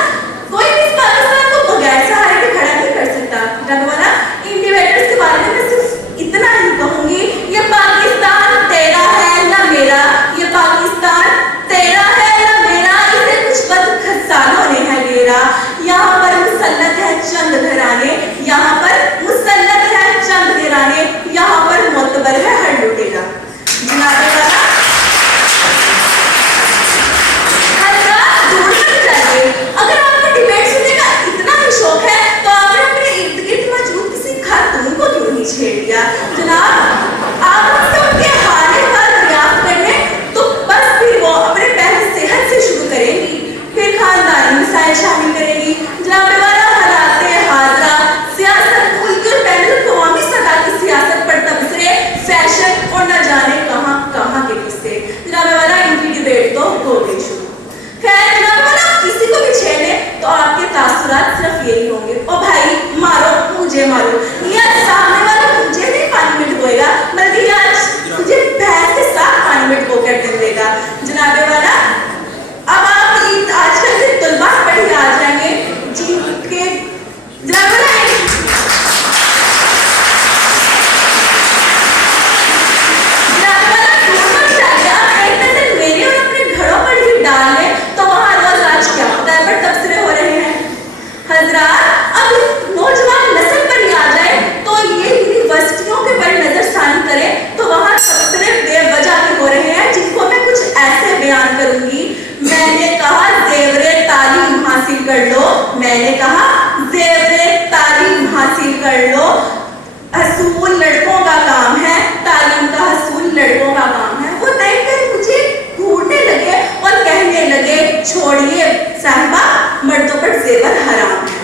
कोई भी पाकिस्तान को बगैर सहारे के खड़ा नहीं कर सकता। जनाब वाला, इन डिबेटर्स के बारे में मैं सिर्फ इतना ही कहूंगी, ये पाकिस्तान तेरा है ना मेरा, ये पाकिस्तान तेरा है ना मेरा, इसे कुछ बदखसानों ने है घेरा। यहाँ पर मुसल्लत है चंद घराने, यहाँ पर मुसल्लत है चंद घराने, यहाँ पर मोतबर है हर लुटेरा। जनाब वाला, अगर आपको डिबेट सुनने का इतना ही शौक है तो आपने अपने इर्द गिर्द मौजूद किसी खातून को क्यों नहीं छेड़ दिया। जनाब, आप उससे उनके हाल दरियाफ्त करने तो बस फिर वो अपने पहले सेहत से शुरू करेंगी, फिर खानदानी मसाइल शामिल करेंगी। जनाब वाला, हालाते हाजरा सियासत मुल्क और बैनुल अक़वामी सतह की सियासत पर तबसरे, फैशन और न जाने कहाँ के किस्से। जनाब वाला, इनकी डिबेट तो हो गई शुरू। खैर जनाब वाला, किसी को भी छेड़े तो आपके तासुरात सिर्फ यही होंगे, ओ भाई मारो मुझे मारो, या सामने वाला मुझे नहीं पानी में डुबोएगा बल्कि आज मुझे भैंस के साथ पानी में डुबो कर देगा। जनाब वाला, अब आप आजकल के तुलबा पढ़े आ जाएंगे जिनके जनाब वाला मेरे और अपने घरों पर ही डाल ले तो वहाँ रोज आज क्या होता है, बड़े तबसरे हो रहे हैं। हजरात, अब नौजवान नस्ल पर ही आ जाए तो ये यूनिवर्सिटियों के पर नजरसानी करे तो वहाँ तबसरे बेवजह के हो रहे हैं, जिनको मैं कुछ ऐसे बयान करूंगी। मैंने कहा ज़ेवरे तालीम हासिल कर लो, मैंने कहा ज़ेवरे तालीम हासिल कर लो, हसूल लड़कों का काम है, तालीम का हसूल लड़कों का काम है। वो देखकर मुझे घूरने लगे और कहने लगे, छोड़िए साहिबा, मर्दों पर ज़ेवर हराम है।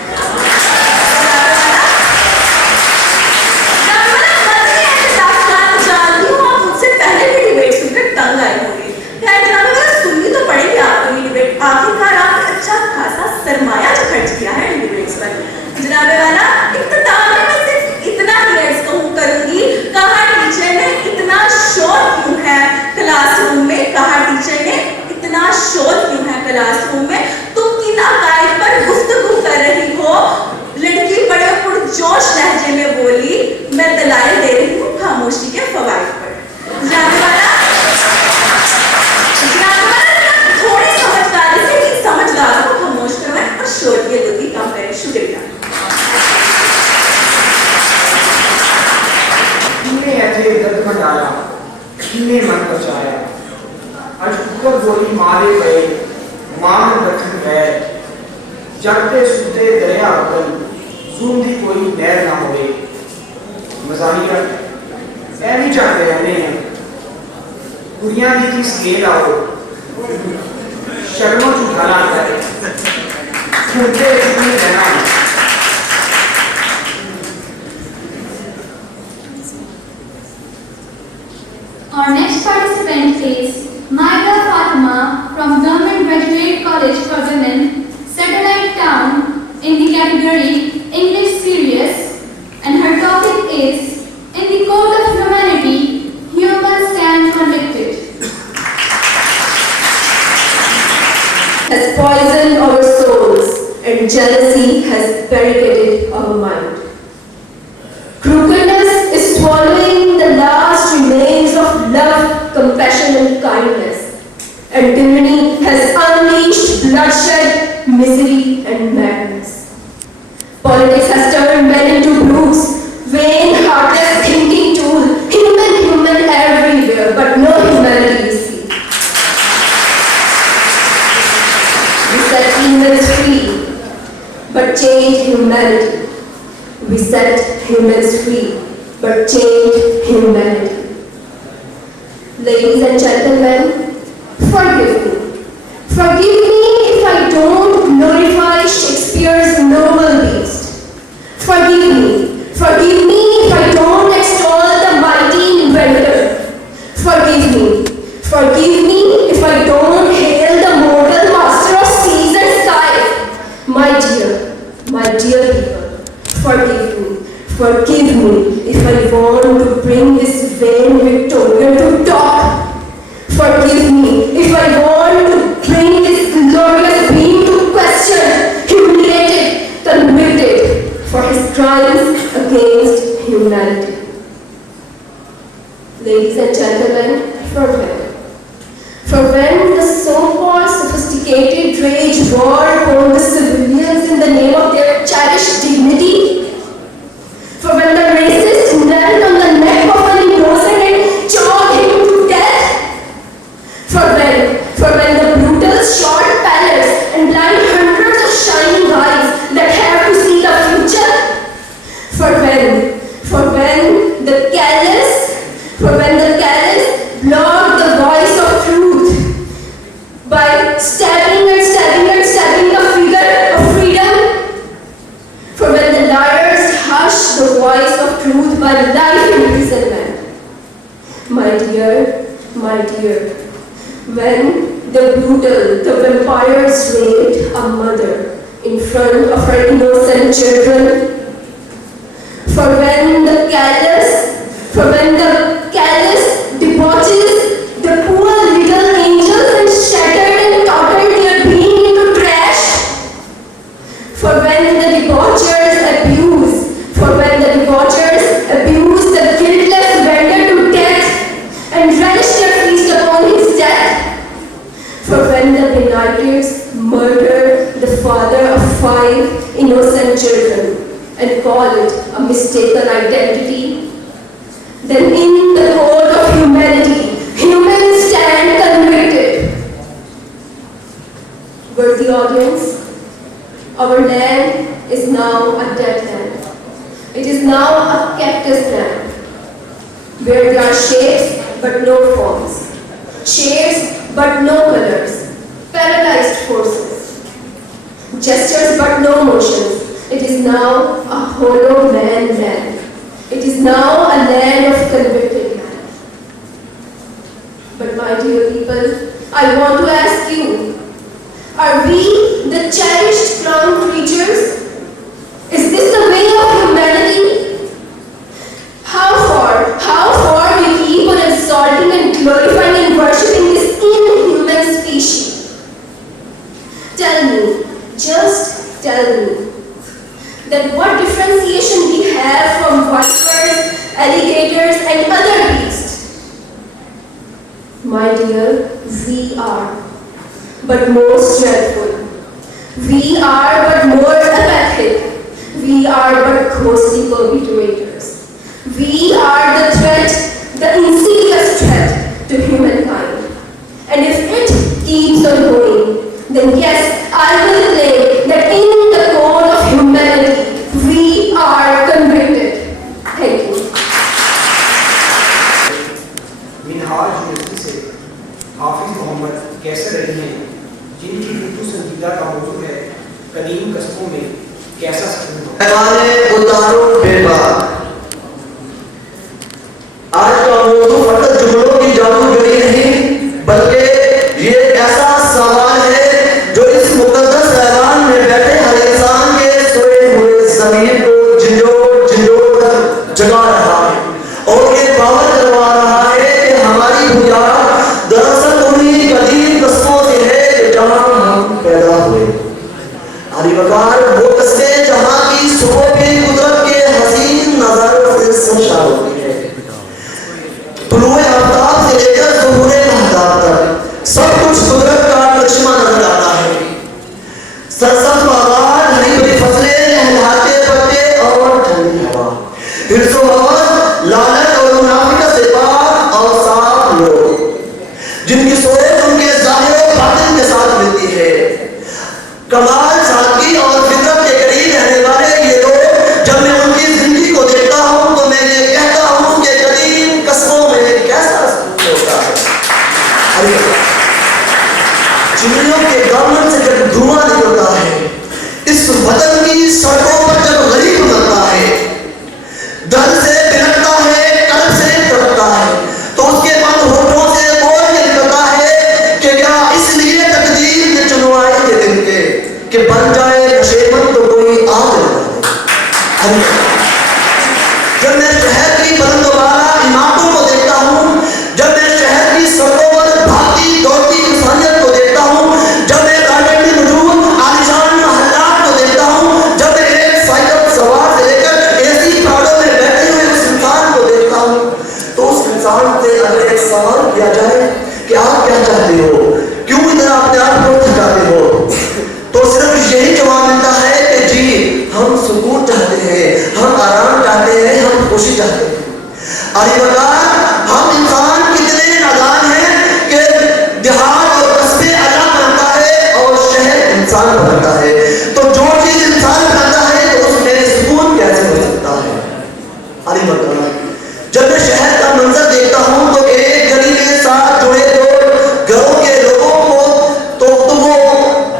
जानती हूँ आप मुझसे पहले भी डिबेट सुनकर तंग आए होंगे। खैर जनाब वाला, सुननी तो पड़ेगी आपको ये डिबेट, आखिरकार आपने अच्छा खासा सरमाया जो खर्च किया है इन डिबेट्स पर। जनाब वाला, इख्तिताम में मैं सिर्फ इतना ही अर्ज करूंगी, कहा टीचर ने इतना शोर क्यों है क्लासरूम में, कहा टीचर ने इतना शोर क्यों है क्लासरूम में, तुम किन अकायद पर गुफ्तगू कर रही हो। लड़की बड़े पुरजोश लहजे में बोली, मैं दलाइल दे रही हूँ खामोशी के फवाइद पर। जनाब वाला, थोड़ी समझदारी से ही समझदार को खामोश करवाएं और शोर की गति कम करें। शुक्रिया। ऐसे दर्द मंडाया, किन्ने मन बचाया, अज ऊपर गोली मारे गए, मान रखन गए, जगते सुते दरिया अकल, जुल्म दी कोई नहर ना होवे। मजाहिया ऐ भी चाहते रहने हैं, कुड़ियां दी किस गेल आओ, शर्मों छुटकारा करे छूटे इसमें रहना। Our next participant is Maida Fatima from Government Graduate College for Women, Satellite Town, in the category English Serious, and her topic is In the Code of Humanity, Humans Stand Convicted. Has poisoned our souls and jealousy has barricaded our mind. Crookedness is swallowing the last remains of love, compassion and kindness. And tyranny has unleashed bloodshed, misery and madness. Politics has turned men into brutes, vain, heartless thinking tool, human everywhere, but no humanity we see. We set humans free, but change humanity. We set humans free, but change humanity. Ladies and gentlemen, forgive me. Forgive me if I don't glorify Shakespeare's noble beast. Forgive me. Forgive me if I don't extol the mighty inventor. Forgive me. Forgive me if I don't hail the mortal master of seas and sky. My dear people, forgive me. Forgive me if I want to bring this vain Victorian to talk. Forgive me if I want to bring this glorious being to question, humiliated, convicted for his crimes against humanity. Ladies and gentlemen, for when the so-called sophisticated rage war upon the civilians in the name of their cherished dignity, for when the racist knelt on the neck of an innocent and choked him to death, for when the brutals shot pallets and blind hundreds of shining eyes that have to see the future, for when the callous blocked the voice of truth by stabbing the figure of freedom, for when the liars hushed the voice of truth by life imprisonment. My dear, when the vampires raped a mother in front of her innocent children, for when the callous debauches the poor little angels and shattered and tottered their being into trash, for when the debauchers abuse the guiltless vendor to death and relish their feast upon his death, for when the benighters murder the father of 5 innocent children and call it a mistaken identity, then in the code of humanity, humans stand convicted. Worthy audience, our land is now a dead land. It is now a cactus land, where there are shapes but no forms, shades but no colors, paralyzed forces, gestures but no motions. It is now a hollow man land. It is now a land of convicted man. But my dear people, I want to ask you, are we the cherished crown creatures? Is this the way of humanity? How far we keep on exalting and glorifying and worshipping this inhuman species? Tell me, just tell me, that what differentiation we have from vipers, alligators and other beasts? My dear, we are but more dreadful. We are but more apathic. We are but ghostly perpetrators. We are the threat, the insidious threat to humankind. And if it keeps on going, then yes, I will claim that in the code of humanity, we are convicted. Thank you. Minhaj university से हाफिज मोहम्मद कैसे रही हैं قدیم قصبوں میں کیسا سکون ہو؟ پیمانے اتارو بے بار. آج کا موضوع فقط جملوں کی جادوگری نہیں بلکہ یہ ایسا سوال ہے جو اس مقدس ایوان میں بیٹھے ہر انسان کے سوئے ہوئے ضمیر کو جھنجھوڑ جھنجھوڑ کر جگا رہا ہے اور یہ باور کروا رہا ہے کہ ہماری بنیاد دراصل انہی قدیم قصبوں سے ہے جہاں ہم پیدا ہوئے. علی وقار وہ قصبے جہاں کی صبح کی قدرت کے حسین نظاروں سے سرشار ہوتی ہے. طلوع آفتاب سے لے کر ظہور مہتاب تک سب کچھ قدرت کا کرشمہ نظر آتا ہے. سرسبز باغات، ہری بھری فصلیں، لہلہاتے پتے اور ٹھنڈی ہوا، حرص و حوث، لالچ اور منافقت سے پاک اور صاف لوگ جن کی سوچ ان کے ظاہر و باطن کے ساتھ ملتی ہے. کمال، سادگی اور فطرت کے قریب رہنے والے یہ لوگ جب میں ان کی زندگی کو دیکھتا ہوں تو میں یہ کہتا ہوں کہ قدیم قصبوں میں کیسا سکون ہوتا ہے. چمنیوں کے دامن سے جب دھواں نکلتا ہے، اس وطن کی سڑکوں پر جب غریب مرتا ہے، درد سے بلکتا ہے، قلب سے تڑپتا ہے، تو اس کے بند ہونٹوں سے بول کے نکلتا ہے کہ کیا اس لیے تقدیر نے چنوائے یہ دن کے کہ بن جائے نشیمن تو کوئی آگ لگا دے. جب میں شہر کی بلند و بالا عمارتوں کو دیکھتا ہوں، جب میں شہر کی سڑکوں پر بھاگتی دوڑتی انسانیت کو دیکھتا ہوں، جب میں گارڈن میں موجود عالیشان محلات کو دیکھتا ہوں، جب میں ایک سائیکل سوار سے لے کر ایسی پہاڑوں میں بیٹھے ہوئے اس انسان کو دیکھتا ہوں، تو اس انسان سے اگر ایک سوال کیا جائے کہ آپ کیا چاہتے ہو، کیوں اتنا اپنے آپ کو تھکاتے ہو، تو صرف یہی جواب ملتا ہے کہ جی ہم سکون چاہتے ہیں، ہم آرام چاہتے ہیں، ہم خوشی چاہتے ہیں. علی وقار ہم انسان کتنے نادان ہیں کہ دیہات اور قصبے الگ بنتا ہے اور شہر انسان بنتا ہے. تو جو چیز انسان بنتا ہے تو اس میں سکون کیسے ہو سکتا ہے. علی وقار جب میں شہر کا منظر دیکھتا ہوں تو ایک گلی کے ساتھ جڑے دو گھروں کے لوگوں کو تو وہ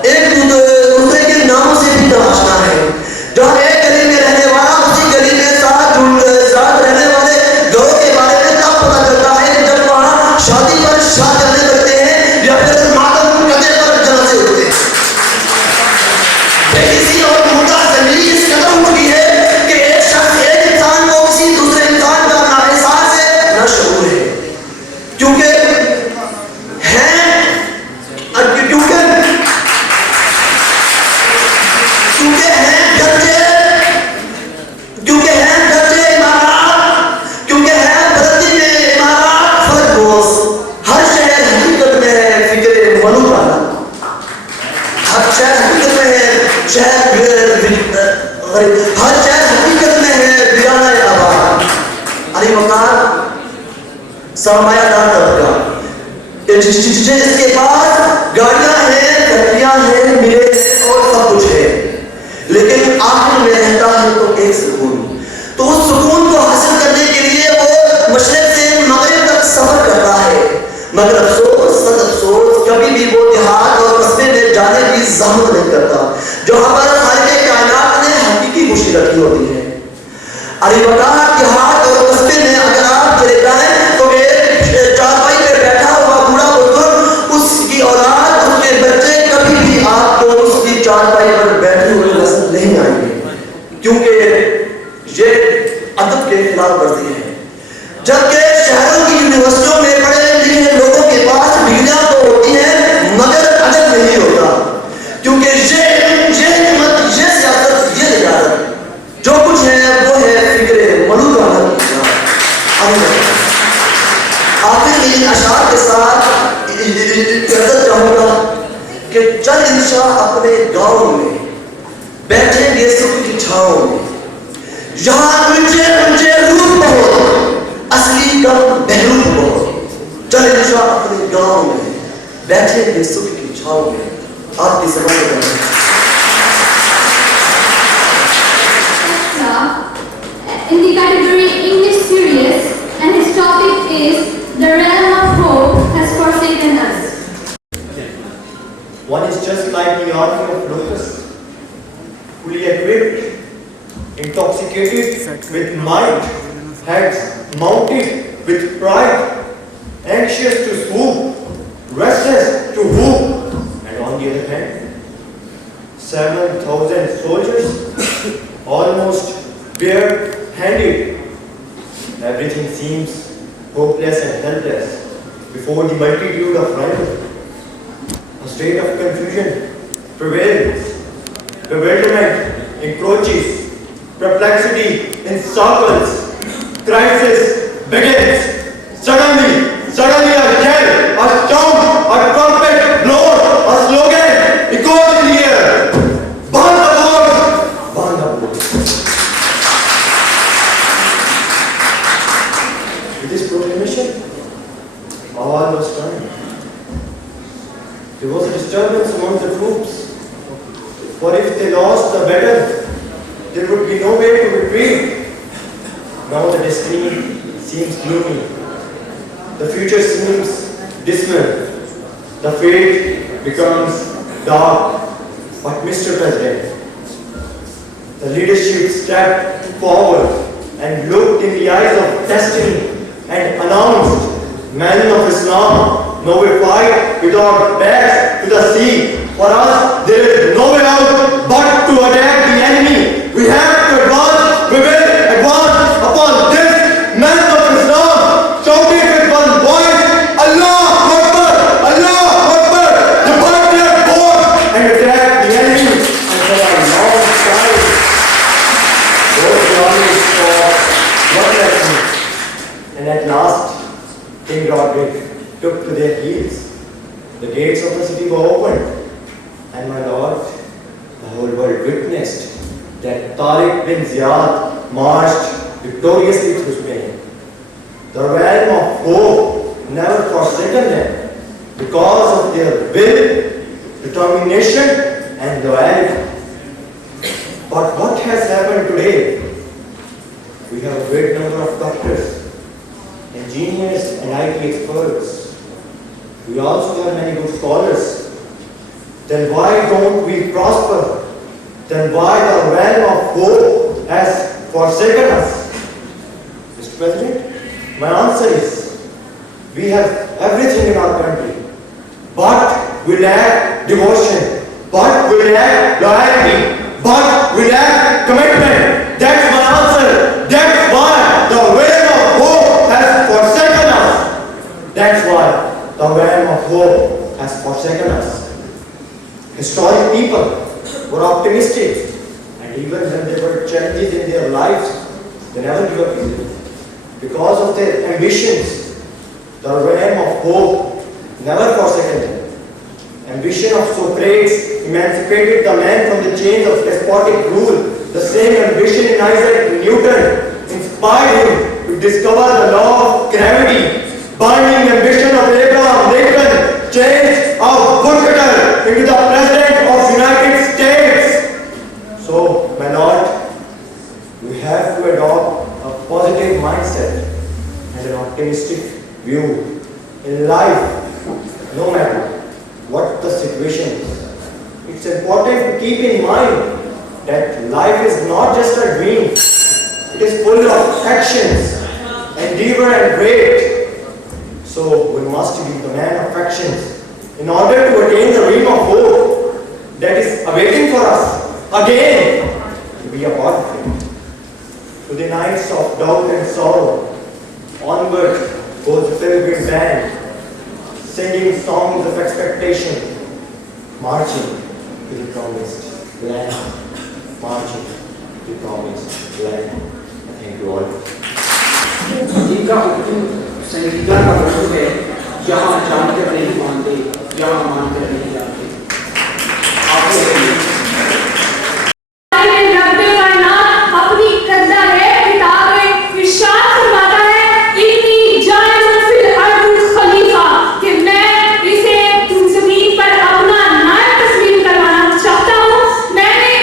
ایک دوسرے کے ناموں سے بھی آشنا ہے. جہاں ایک گلی میں رہنے والا اسی گلی میں ساتھ رہنے والے گھروں کے بارے میں تب پتہ چلتا ہے کہ جب وہاں شادی پر شاد جانے لگتے ہیں یا پھر ماتم قدے پر جنازے ہوتے ہیں. بے کسی اور مردہ زمین اس قدر ہو گئی ہے کہ ایک شخص ایک انسان کو کسی دوسرے انسان کا نا احساس ہے نہ شعور ہے. کیونکہ ہر شہر حقیقت میں ہے ویرانہ آباد. علی وقار سرمایہ دار طبقہ جس کے پاس گاڑیاں ہیں، فیکٹریاں ہیں، ملے ہیں اور سب کچھ ہے، لیکن آخر میں رہتا ہے تو ایک سکون. تو اس سکون کو حاصل کرنے کے لیے وہ مشرق سے مغرب تک سفر کرتا ہے، مگر افسوس صد افسوس کبھی بھی وہ دیہات اور قصبے میں جانے کی زحمت نہیں کرتا جہاں پر خالق کائنات نے حقیقی خوشی رکھی ہوتی ہے. علی وقار دیہات اور قصبے میں اگر آپ چلے جائیں تو ایک چارپائی پہ بیٹھا ہوا بوڑھا بزرگ، اس کی اولاد، اس کے بچے کبھی بھی آپ کو اس کی چارپائی پر بیٹھے ہوئے نظر نہیں آئیں گے، کیونکہ یہ ادب کے خلاف ورزی ہے. جبکہ شہروں کی یونیورسٹیوں میں پڑھے لکھے لوگوں کے پاس ڈگریاں تو ہوتی ہیں مگر ادب نہیں ہوتا، کیونکہ یہ سیاست، یہ تجارت جو کچھ ہے وہ ہے فکر ملوکانہ. آخر میں ان اشعار کے ساتھ اجازت چاہوں گا کہ چل انشاء اپنے گاؤں میں بیٹھیں گے سکھ کی چھاؤں میں، یہاں اونچے اونچے روپ بہت اصلی کم بہروپ بہت. چل انشاء اپنے گاؤں میں بیٹھیں گے سکھ کی چھاؤں میں. آپ کی سمجھ میں in the category English Serious, and his topic is The Realm of Hope Has Forsaken Us. One is just like the author of Locust, fully equipped, intoxicated with might, heads mounted with pride, anxious to swoop, restless to whoop, and on the other hand, 7,000 soldiers, almost bare-handed. Everything seems hopeless and helpless before the multitude of rivals. A state of confusion prevails, bewilderment encroaches, perplexity encircles, crisis begins. Suddenly a yell, a shout, a trumpet blows, a slogan echoes in the air. Burn the board! Burn the board! With this proclamation, all was turned. There was a disturbance among the troops, for if they lost the battle, there would be no way to retreat. Now the destiny seems gloomy. The future seems dismal. The fate becomes dark. But Mr. President, the leadership stepped forward and looked in the eyes of destiny and announced, "Men of Islam, no way fight with our backs to the sea. For us, there is no way out but to attack the enemy. We have to advance. We will advance upon this." Men of Islam shouted with one voice, "Allah Akbar! Allah Akbar!" They burnt their boats and attacked the enemy. And for a long time, those armies fought bloodlessly. And at last, King Roderick took to their heels. The gates of the city were opened. And my Lord, the whole world witnessed that Tariq bin Ziyad marched victoriously through Spain. The realm of hope never forsaken them because of their will, determination, and loyalty. But what has happened today? We have a great number of doctors, engineers, and IT experts. We also have many good scholars. Then why don't we prosper? Then why the realm of hope has forsaken us? Mr. President, my answer is, we have everything in our country, but we lack devotion, but we lack loyalty, but we lack commitment. That's my answer. That's why the realm of hope has forsaken us. That's why the realm of hope has forsaken us. Historic people were optimistic, and even when there were challenges in their lives, they never gave up easily. Because of their ambitions, the realm of hope never forsaken them. Ambition of Socrates emancipated the man from the chains of despotic rule. The same ambition in Isaac Newton inspired him to discover the law of gravity. Burning ambition of Abraham Lincoln changed a woodcutter into the President of United States. So, my Lord, we have to adopt a positive mindset and an optimistic view in life, no matter what the situation is. It's important to keep in mind that life is not just a dream. It is full of actions, endeavor, and great. So we must be the man of actions in order to attain the realm of hope that is awaiting for us again to be a part of it. To the nights of doubt and sorrow, onward goes the pilgrim band, singing songs of expectation, marching to the promised land, marching to the promised land. Thank you all. जिनका संगीता का मतलब है यहाँ जानकर नहीं मानते, यहाँ मानकर नहीं जानते। अपनी कद्दा है किताब है इरशाद फरमाता है इतनी जालिम फिल अर्द खलीफा कि मैं इसे जमीन पर अपना नायब तस्लीम करवाना चाहता हूँ। मैंने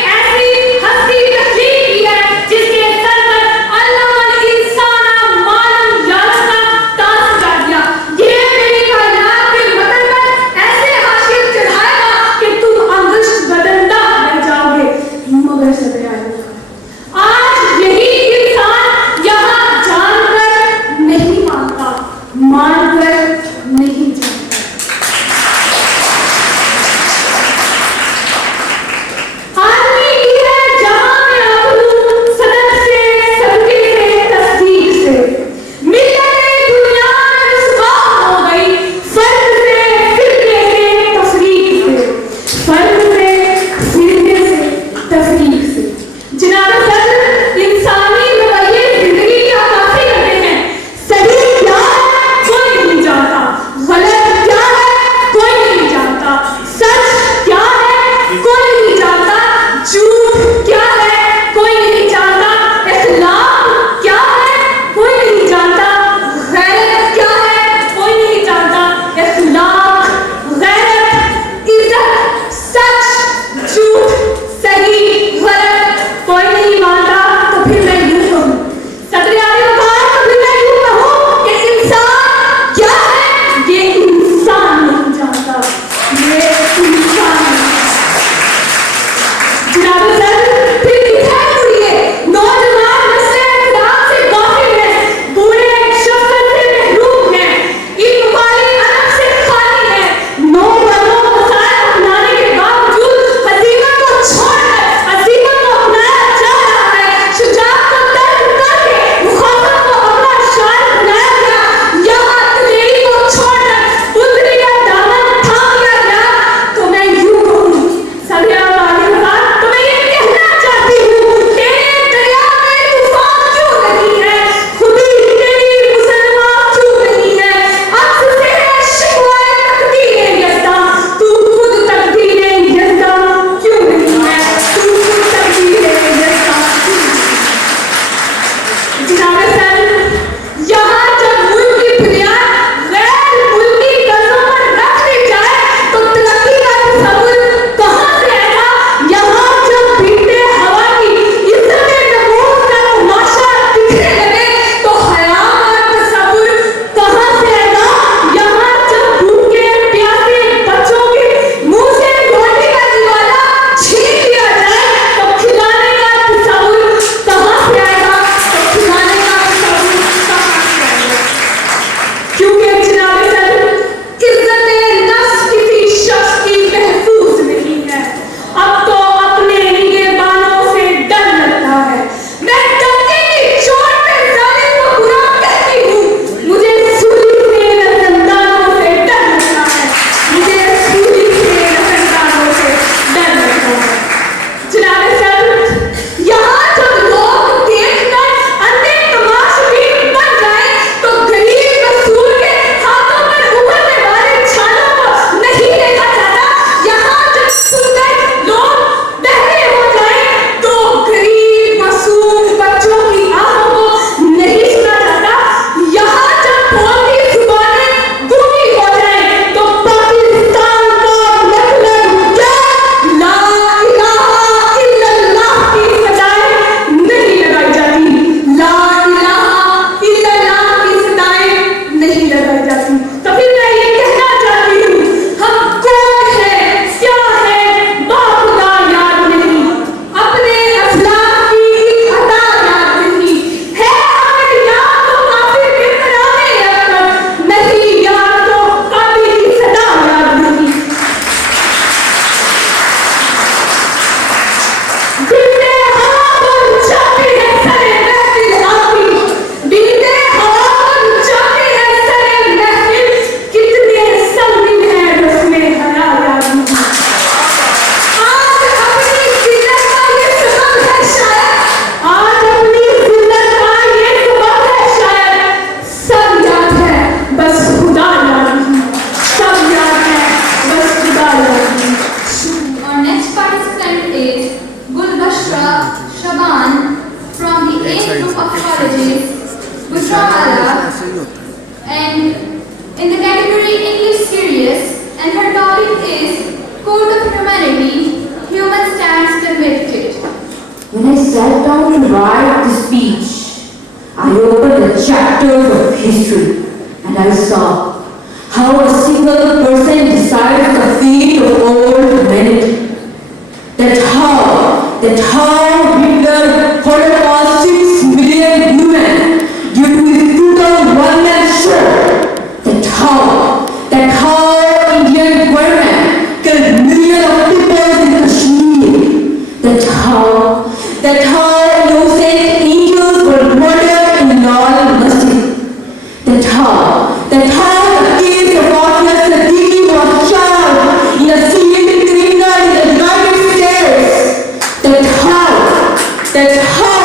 main group of colleges, Gujranwala, and in the category English Serious, and her topic is Code of Humanity, Human Stands Convicted. When I sat down to write the speech, I opened the chapters of history and I saw how a single person decides the fate of all humanity. That how Hitler holocaust 6 million women due to his brutal one-man show. That how Indian government killed millions of people in Kashmir. That how innocent angels were murdered in Lal Masjid. That how the case of Dr. Sadiq was charged in a serious criminal in the United States. That how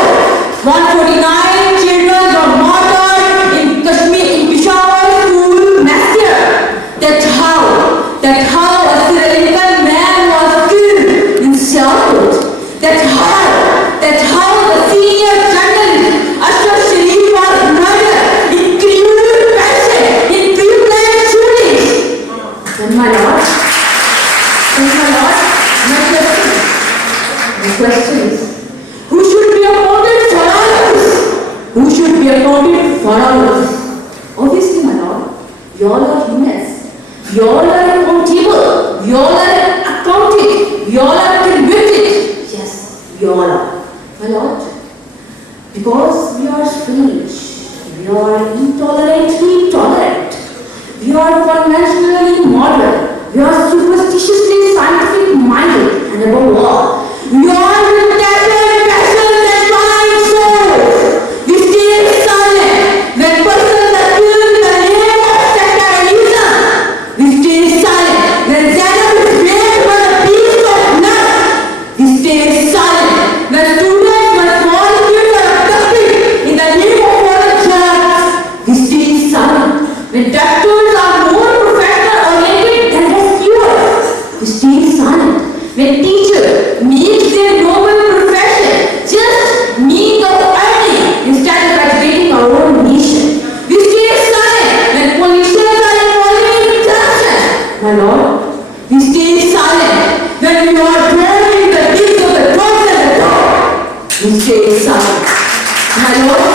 149 children were murdered in Kashmir in Peshawar school massacre. That how a Sri Lankan man was killed in Sialkot. That how the senior journalist Ashraf Sharif was murdered in criminal fashion in pre-planned shootings. Then my lord, my question is, who should be appointed for all of this? Who should be appointed for all of this? Obviously, my lord, you all are humans. You all are accountable. You all are accounted. You all are convicted. Yes, you all are. My lord, because we are strange, we are intolerantly tolerant, we are conventionally modern, we are superstitiously scientific minded, and above all, we are with passion and fine souls. We stay silent when persons are killed in the name of sectarianism. We stay silent when Zainab is raped by a piece of nut. We stay silent when students must volunteer for abducted in the name of foreign jobs. We stay silent when doctors are more professional oriented than rescuers. We stay silent when teachers make their noble profession just means of earning instead of educating our own nation. We stay silent when politicians are involved in corruption. My lord, we stay silent when we are drowning in the deeds of the drugs and the dog. We stay silent. My lord,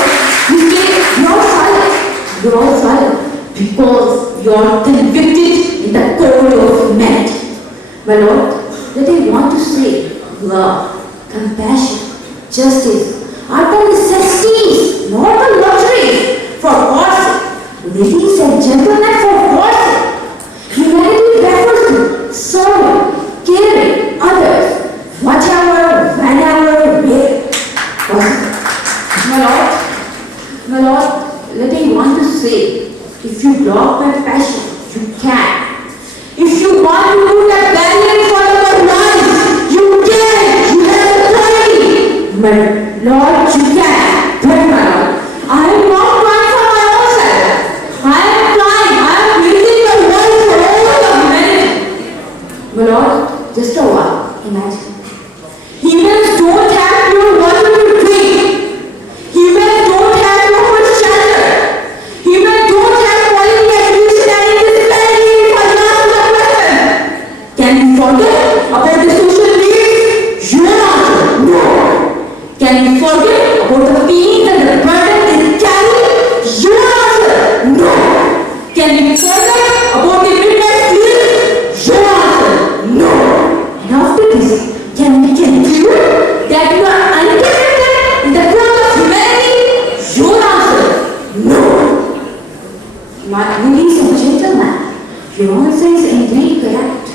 you are silent because you are convicted in the code of humanity. My lord, that I want to say, love, compassion, justice are the necessities, not the luxuries. For God's sake, ladies and gentlemen, for God's sake, humanity refers to serving, caring others, whatever, whenever, where possible. My lord, that I want to say, if you block my passion, you can. If you want to put a barrier in front of our lives, you can. You have authority. My lord, you can. But my lord, I am not trying for my own self. I am trying. I am raising the voice for all of humanity. My lord, just a while. Imagine. Humans don't have pure water to drink. Humans don't have proper shelter. Humans don't have quality education and independence for love. Can we forget about the social needs? Your answer, no. Can we forget about the pain and the burden they carry? Your answer, no. Can we forget about the midnight sleep? Your answer, no. And after this, can we conclude that you are uninterested in the growth of humanity? Your answer, no. My ladies and gentlemen, your answer is indeed correct.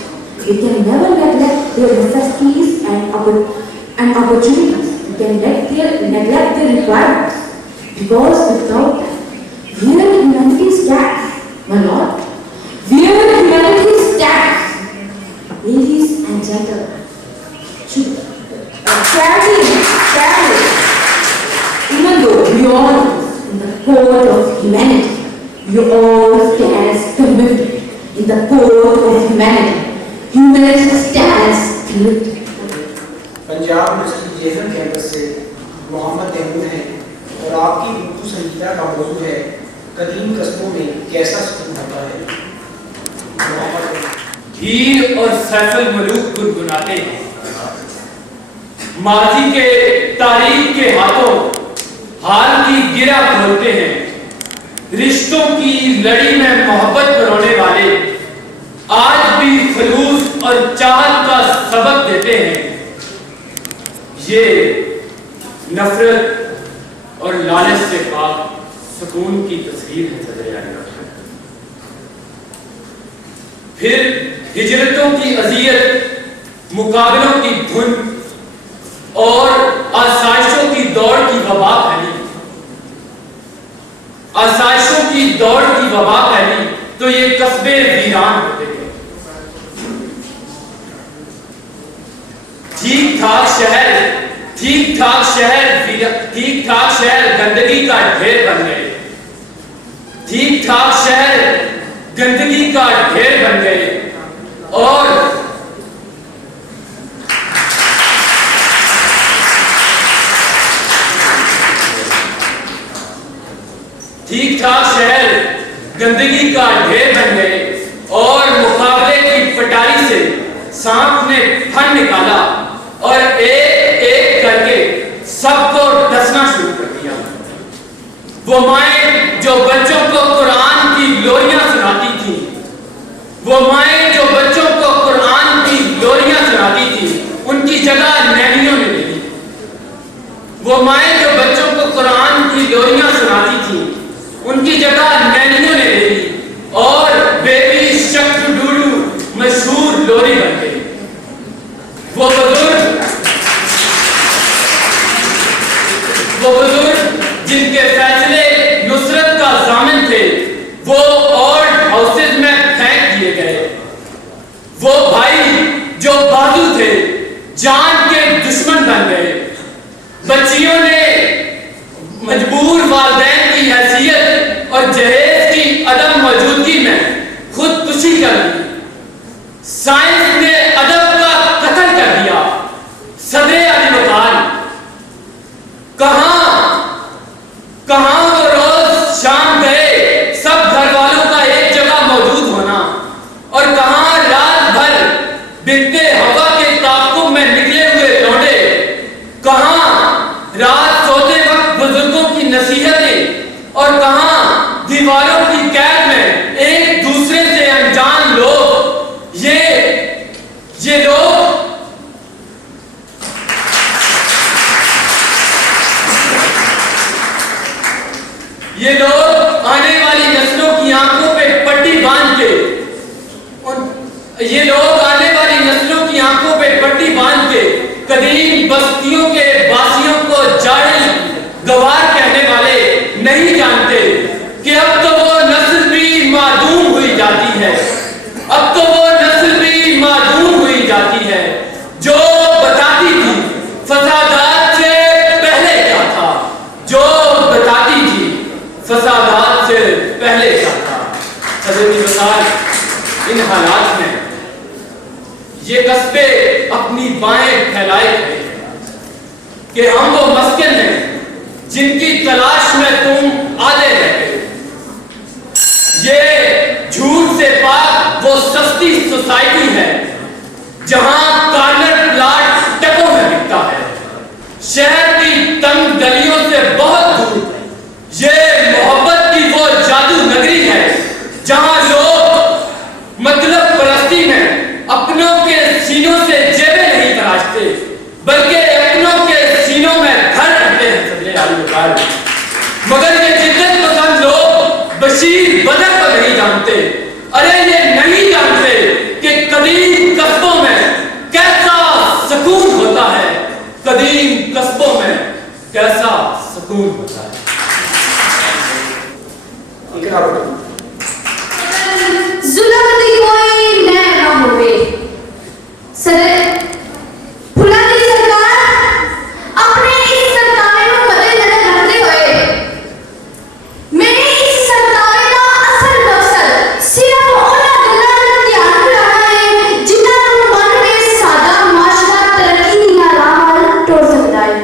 You can never neglect their necessities and opportunities. You can neglect their requirements. Because without them, where humanity stands, my lord, where humanity stands, ladies and gentlemen, sadly, even though we all in the code of humanity, you all stands convicted in the code of humanity. Humanity stands convicted. Punjab university Jhelum campus से मोहम्मद तैमूर हैं اور آپ کی اردو سنجیدہ کا موضوع ہے قدیم قصبوں میں کیسا سکون ہوتا ہے. ہیر اور سیف الملوک گنگناتے ہیں، ماضی کے تاریخ کے ہاتھوں حال کی گرہ کھولتے ہیں، رشتوں کی لڑی میں محبت برونے والے آج بھی خلوص اور چاہت کا سبق دیتے ہیں. یہ نفرت اور لالچ سے پاک سکون کی تصویر ہے صدر اعظم. پھر ہجرتوں کی اذیت، مقابلوں کی دھن اور آسائشوں کی دوڑ کی وبا پھیلی، آسائشوں کی دوڑ کی وبا پھیلی تو یہ قصبے ویران ہوتے گئے. ٹھیک ٹھاک شہر گندگی کا ڈھیر بن گئے، ٹھیک ٹھاک شہر گندگی کا ڈھیر بن گئے اور ٹھیک ٹھاک شہر گندگی کا ڈھیر بن گئے اور مقابلے کی پٹاری سے سانپ نے پھن نکالا اور ایک ایک کر کے سب کو ڈسنا شروع کر دیا. وہ مائیں جو بچوں کو قرآن کی لوریاں سناتی تھیں، وہ مائیں جو بچوں کو قرآن کی لوریاں سناتی تھیں، ان کی جگہ نینیوں نے لے لی. وہ مائیں جو بچوں کو قرآن کی لوریاں سناتی تھیں، ان کی جگہ نینیوں نے لے لی اور بیبی شک ڈوڈو مشہور لوری بن گئی. وہ بزرگ جن کے فیصلے نصرت کا ضامن تھے وہ اولڈ ہاؤسز میں پھینک دیے گئے. وہ بھائی جو بازو تھے جان کے دشمن بن گئے. بچیوں نے مجبور والدین کی حیثیت اور جہیز کی عدم موجودگی میں خودکشی کر لی. سائنس نے ادب کا قتل کر دیا. صدر علی وقار کہاں وہ روز شام گئے سب گھر والوں کا ایک جگہ موجود ہونا، اور کہاں رات بھر بنتے ہوا کے تعاقب میں نکلے ہوئے لوٹے، کہاں رات سوتے وقت بزرگوں کی نصیحتیں اور کہاں دیواروں کی قید میں ایک دوسرے سے انجان لوگ. یہ لوگ آنے والی نسلوں کی آنکھوں پہ پٹی باندھ کے قدیم بستیوں کے باسیوں کو جاڑی گوار کہنے والے نہیں جانتے کہ اب تو وہ نسل بھی معدوم ہوئی جاتی ہے، اب تو وہ نسل بھی معدوم ہوئی جاتی ہے جو بتاتی تھی فسادات سے پہلے کیا تھا، جو بتاتی تھی فسادات سے پہلے کیا تھا. صدر کی وزارت ان حالات میں یہ قصبے اپنی بائیں پھیلائے کھڑے ہیں کہ ہم وہ مسکن ہیں جن کی تلاش میں تم آلے رہتے. یہ جھوٹ سے پاک وہ سستی سوسائٹی ہے جہاں کارنر پلاٹ ٹکوں میں بکتا ہے، شہر کی تنگ گلیوں سے بہت دور. یہ محبت کی وہ جادو نگری ہے جہاں لوگ مطلب پرستی میں اپنوں کے سینوں سے جیبیں نہیں تراشتے بلکہ اپنوں کے سینوں میں گھر رکھتے ہیں. صدر اعلی وقار مگر یہ جدت پسند لوگ بشیر بدر کو نہیں جانتے. ارے یہ نہیں جانتے کہ قدیم قصبوں میں کیسا سکون ہوتا ہے، قدیم قصبوں میں کیسا سکون ہوتا ہے. ظلم دی کوئی نہ نہ ہوئے. صدر پھلا دی سرکار اپنے اس سرکارے کو مدے نظر رکھتے ہوئے میرے اس سرکارے کا اصل مقصد صرف انہاں گلاں دا دھیان رکھنا ہے جنہاں نوں من کے سادہ معاشرہ ترقی دی راہ ول ٹر سکدا ہے.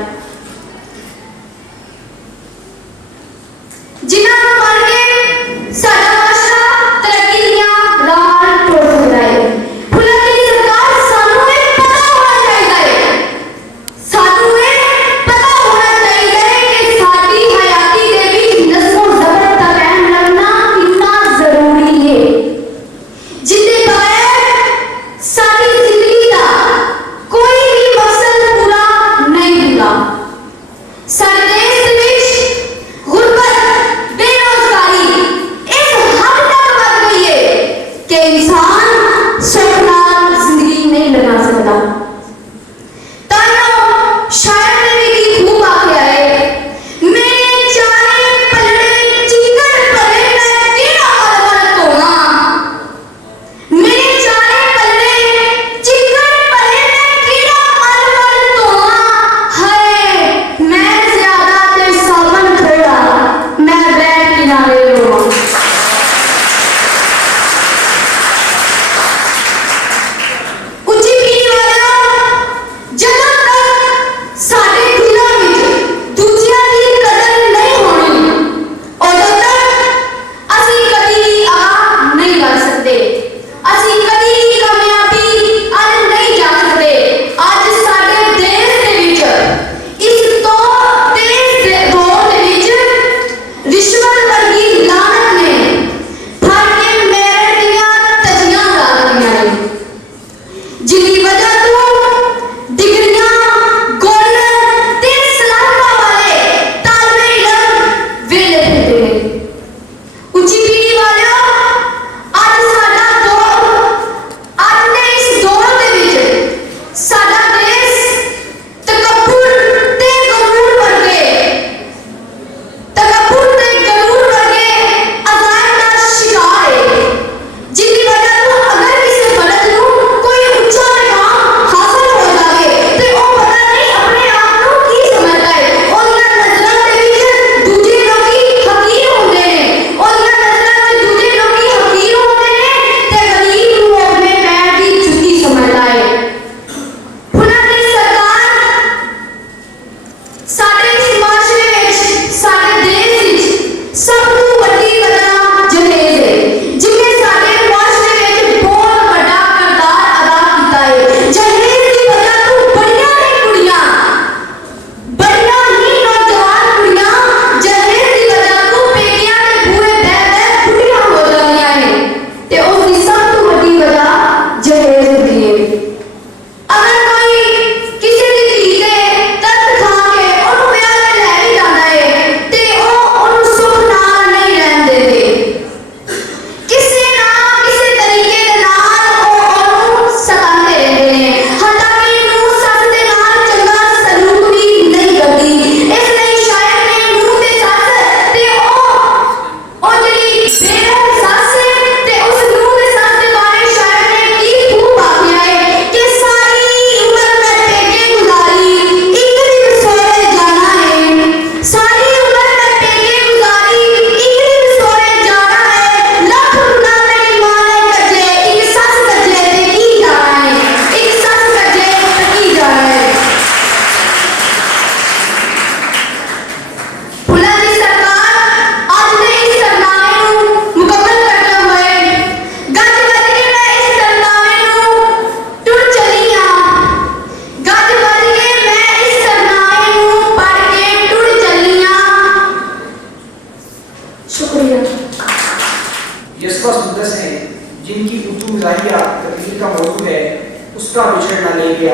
उसका बिछड़ना ले गया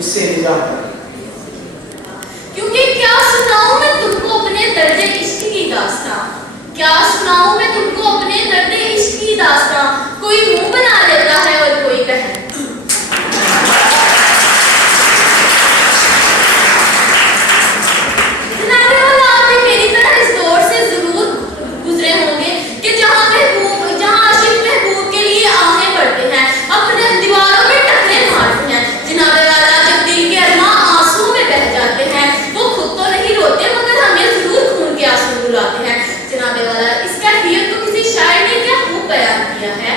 इससे इंतजार कर। क्योंकि क्या सुनाऊं मैं तुमको अपने दर्द इश्क की दास्तां, क्या सुनाऊं मैं तुमको अपने दर्द इश्क की दास्तां, कोई मुंह बना लेता है और कोई बहन। जनाबे वाला आप भी मेरी तरह इस दौर से जरूर गुजरे होंगे कि जहां आशिक महबूब के लिए आहें बढ़ते हैं, अपने दीवारों में टकरे मारते हैं। जनाबे वाला जब दिल के अरमां आंसू में बह जाते हैं, वो खुद तो नहीं रोते मगर हमें जरूर खून के आंसू रुलाते हैं। जनाबे वाला इस कैफियत को किसी शायर ने क्या खूब बयान किया है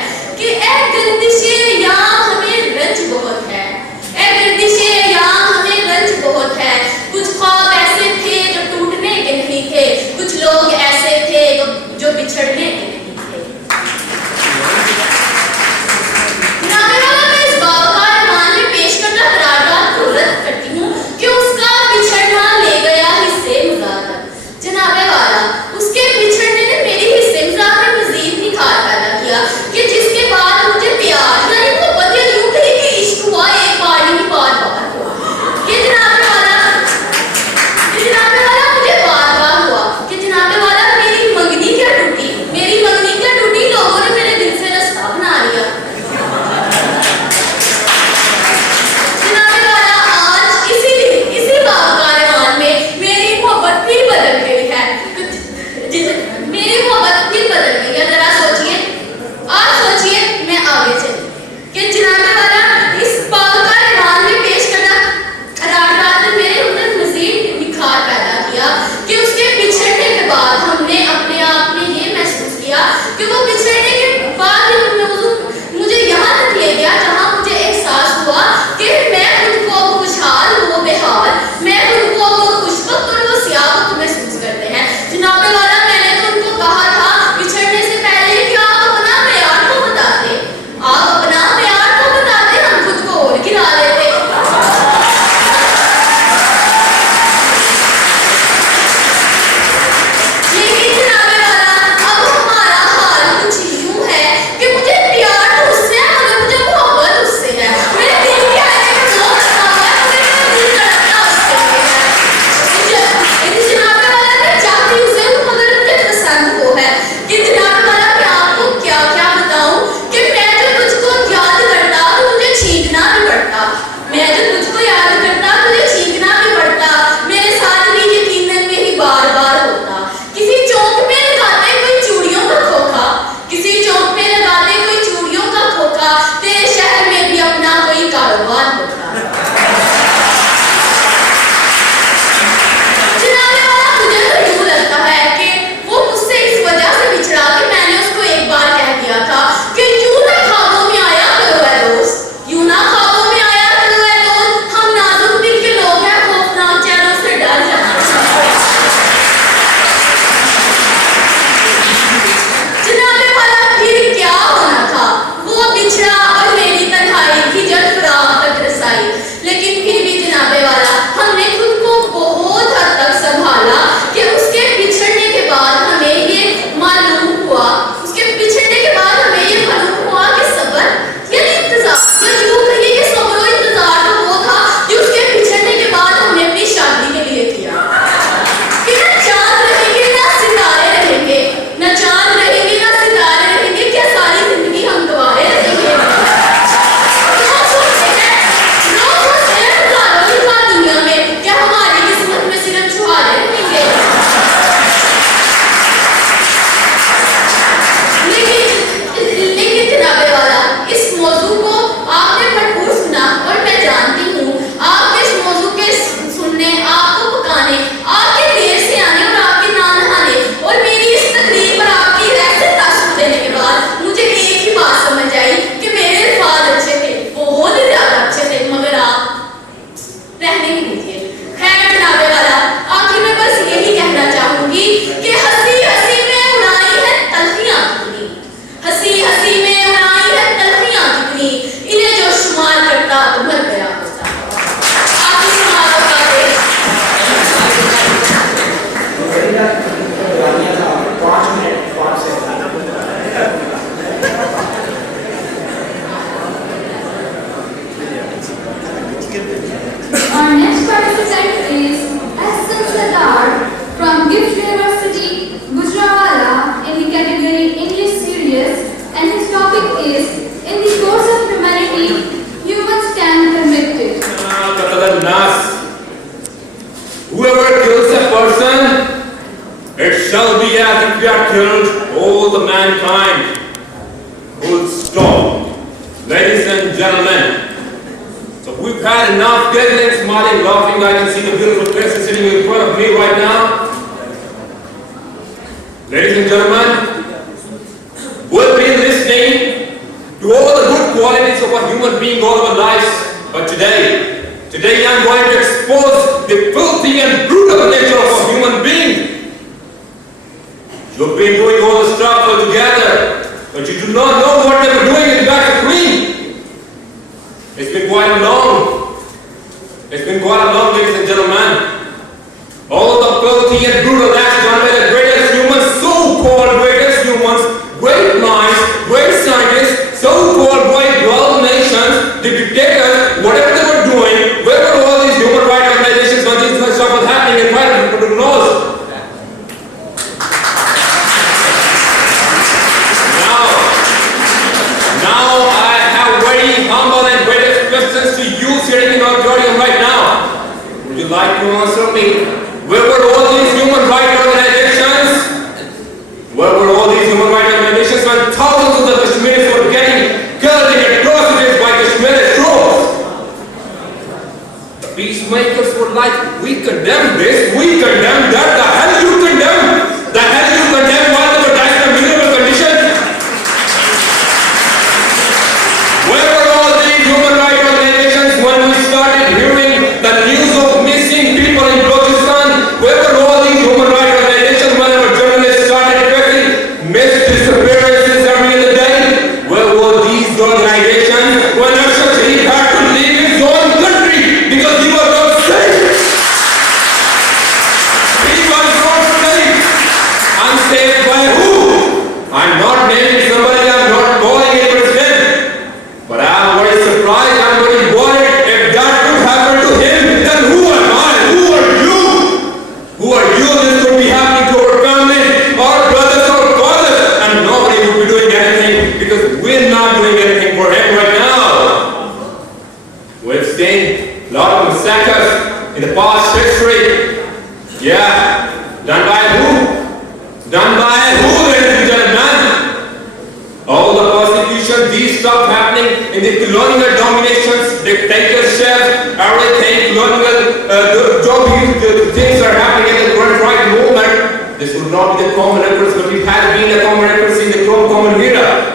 Whoever kills a person, it shall be as if we have killed all the mankind. Full stop. Ladies and gentlemen, so we've had enough giggling, smiling, laughing. I can see the beautiful faces sitting in front of me right now. Ladies and gentlemen, we've been listening to all the good qualities of a human being all our lives. But today I'm going to expose the filthy and brutal nature of a human being. You've been doing all the stuff all together, but you do not know what they were doing in the back of me. It's been quite long, ladies and gentlemen. All the filthy and brutal acts done by the greatest humans, so-called greatest humans, great minds, great scientists, so-called great world nations, the dictators, whatever they were doing, where were all these human rights organizations when this stuff was happening in private people knows? Now I have very humble and greatest questions to you sitting in our auditorium right now. Would you like to answer me? Where were all these human rights organizations? Where were all these human rights organizations when thousands of the Kashmiris were getting killed in atrocities by Kashmiri troops? The peacemakers were like, we condemn this, we condemn that. The hell you condemn? The hell you condemn while they were dying in miserable conditions? Where were all these human rights organizations when we started hearing the news of missing people in Pakistan? Where were all these human rights organizations when our journalists started tracking missed disappearances every other day? Where were these organizations when Ashar Sharif had to leave his own country because he was not safe? He was not safe. Unsafe by who? I'm not naming somebody, I'm not calling it president. But I'm very surprised, I'm very worried. If that could happen to him, then who am I? Who are you? Who are you? This could be happening to our family, our brothers, our fathers, and nobody would be doing anything because we're not doing anything for him right now. We've seen a lot of massacres in the past history. Yeah, done by who? Done by who, ladies and gentlemen? All the persecution, these stuff happening in the colonial dominations, dictatorships, everything, colonial things are happening in the current right movement. This would not be the common reference, but it has been a common reference in the common era.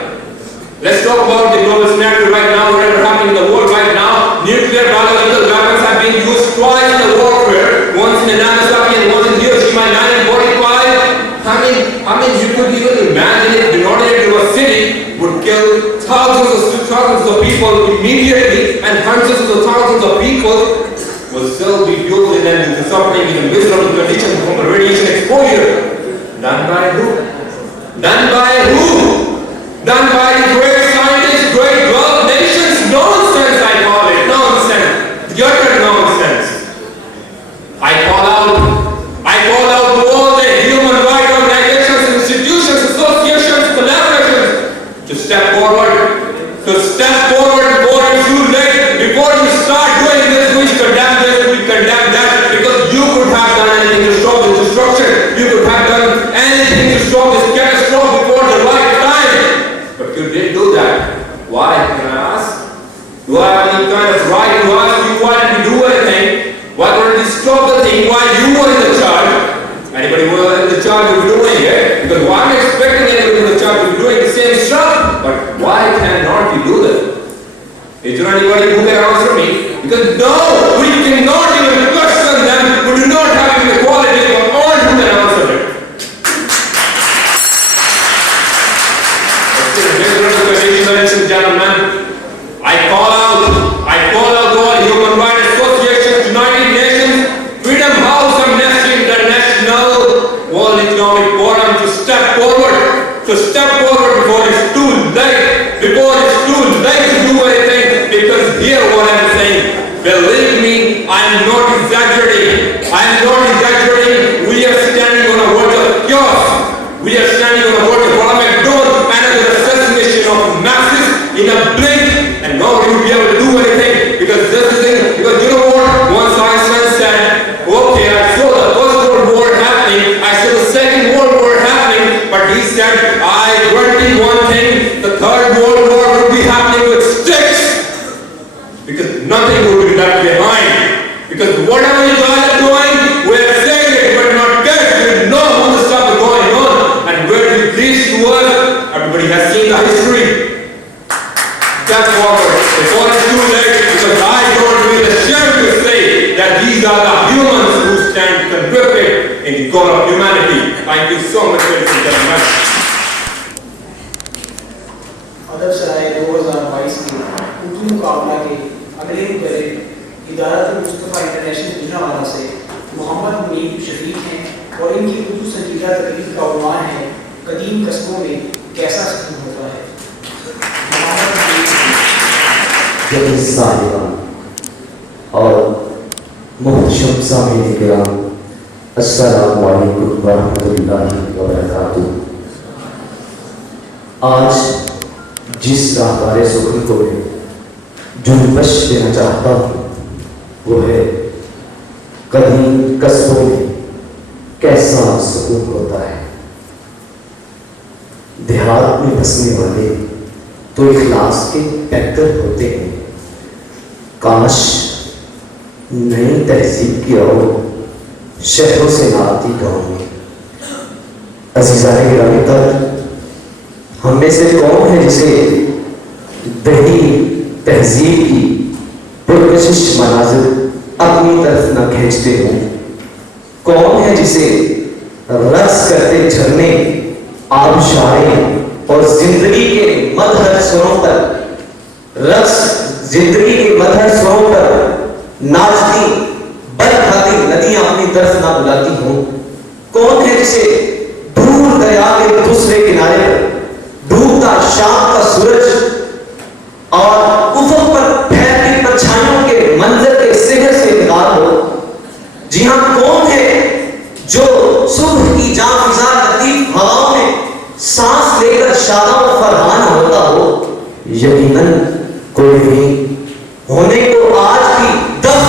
Let's talk about the global scenario right now, whatever happening in the world right now. Nuclear biological weapons have been used twice in the warfare, once in Nagasaki and once in Hiroshima in 1945. I mean, you could even imagine if denominated to a city would kill thousands of people immediately, and hundreds of thousands of people will still be used and suffering in a miserable condition from radiation exposure. Done by who? Done by who? Done by the great scientists, great world nations. Nonsense, I call it. Nonsense. Utter nonsense. I call out to all the human rights organizations, institutions, associations, collaborations to step forward before it's too late, before you start doing this, we condemn that, because you could have done anything to stop this destruction, you could have done anything to stop this catastrophe before the right time, but you didn't do that. Why, can I ask? Do I have any kind of right to ask you why did you do anything? Why couldn't you stop the thing while you were in the charge? Anybody who was in the charge would be doing it, because I'm expecting anybody in the charge to be doing the same stuff, but why cannot you do that? Is there anybody who can answer me? Because no, we cannot even question them who do not have the quality of all who can answer it. Ladies and gentlemen, I call out to all human rights associations, United Nations, Freedom House, Amnesty International, World Economic Forum to step forward before it's too late, to do anything, because hear what I'm saying. Believe me, I'm not exaggerating. We are standing on a verge of chaos. We are standing on a verge of Armageddon, another assassination of masses in a blink, and nobody will be able to do anything, because this is it. Because you know what? Once Einstein said, okay, I in the cause of humanity. Thank you so much, ladies and gentlemen. अदब सराय 2022 के उर्दू मुकाबला के अगले मुकर्रे इदारत Mustafa international Gujranwala से मोहम्मद मुनीब शफीक हैं और इनकी उर्दू संजीदा तकरीर का उन्वान है कदीम कस्बों में कैसा सुकून होता है। और मुहतरम सामीन किराम, अस्सलामु अलैकुम व रहमतुल्लाहि व बरकातुहू। आज जिस राहबारे सुकून को मैं जुम्बश देना चाहता हूँ वो है कदीम कस्बों में कैसा सुकून होता है। देहात में बसने वाले तो इखलास के पैकर होते हैं, काश नई तहजीब की और शहरों से नाती गाँव में। अज़ीज़ाने गिरामी तक हम में से कौन है जिसे दही तहजीब की पुरकशिश मनाजिर अपनी तरफ न खींचते हों? कौन है जिसे रक्स करते झरने, आबशारें और जिंदगी के मदहर सुरों पर जिंदगी के मदहर सुरों पर नाचती बरखाती नदियां अपनी तरफ ना बुलाती हों? कौन है जिसे दूर दरिया के दूसरे किनारे पर डूबता शाम का सूरज और उफक पर फैलती परछाइयों के मंजर के सिहर से इनकार हो? जी हाँ, कौन है जो सुबह की जाफिजा लतीफ हवाओं में सांस लेकर शादा और फरहान होता हो? यकीनन कोई नहीं। होने को आज भी दफ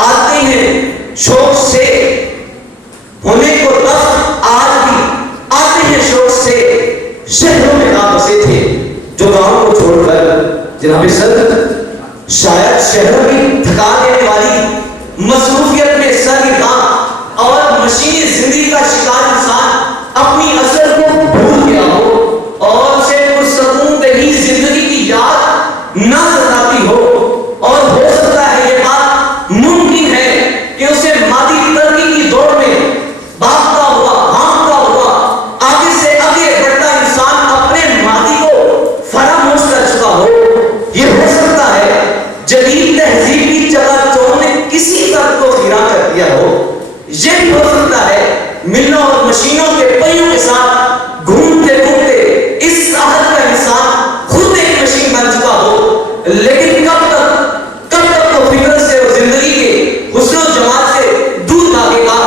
आते हैं शौक से, होने को दफ आज भी आते हैं शौक से। शहरों में ना बसे थे जो गांव को छोड़कर जनाबे सर, शायद शहरों की थका देने वाली मसरूफियत में सरगर्म और मशीनी जिंदगी का शिकार इंसान अपनी असल को भूल गया हो और उसे पुरसकून दही जिंदगी की याद ना सताती हो। और हो सकता है ये बात मुमकिन है कि उसे मादी तरक्की की दौड़ में भागता हुआ भागता हुआ आगे से आगे बढ़ता इंसान अपने मादी को फरामोश कर चुका हो। ये हो सकता है जदीद तहजीब की चकाचौंध ने किसी तरह को गिरा कर दिया हो। ये भी हो सकता है मिलों और मशीनों के पहियों के साथ घूमते घूमते इस आहत का इंसान खुद एक मशीन बन चुका हो। लेकिन कब तक तो फिक्र से और जिंदगी के हुस्न और जमात से दूर भागेगा।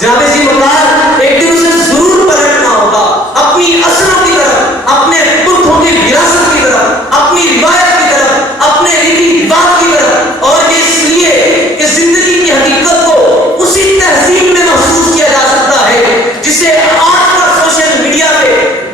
जनाबे जी मुकार एक दिन उसे जरूर पलटना होगा अपनी असलों की तरफ, अपने पुरखों की विरासत की तरफ, अपनी रिवायत की तरफ, अपने रीति रिवाज की तरफ। और ये इसलिए कि जिंदगी की हकीकत को उसी तहजीब में महसूस किया जा सकता है जिसे आज का सोशल मीडिया पे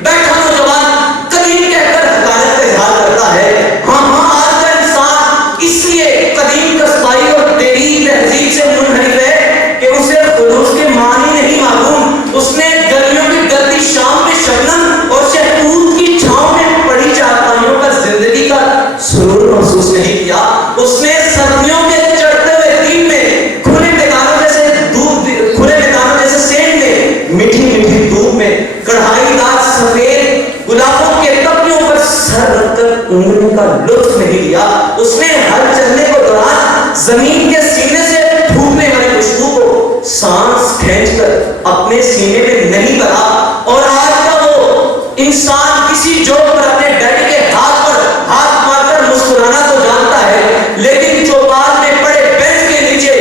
बैठा नौजवान कदीम कहकर हकायत का इजहार करता है। हाँ, आज का इंसान इसलिए कदीम कस्बाई और तेरी तहजीब से मुनहरिफ है कि उसे खुलूस के मानी नहीं मालूम। उसने गर्मियों की गर्दी शाम में शबनम और शहतूत की छांव में पड़ी चारपाइयों पर जिंदगी का सुरूर महसूस नहीं किया। उसने सर्दियों के चढ़ते हुए दिन में खुले मैदानों जैसे सेंध में मीठी मीठी धूप में कढ़ाईदार सफेद गुलाबों के तपियों पर सर रखकर उंगलियों का लुत्फ नहीं लिया। उसने हर चलने को दौरान जमीन के सीने से फूटने वाली खुशबू को सांस खींचकर अपने सीने में नहीं भरा। और आज का वो इंसान किसी जोक पर अपने डैडी के हाथ पर हाथ मारकर मुस्कुराना तो जानता है, लेकिन चौपाल में पड़े बेंच के नीचे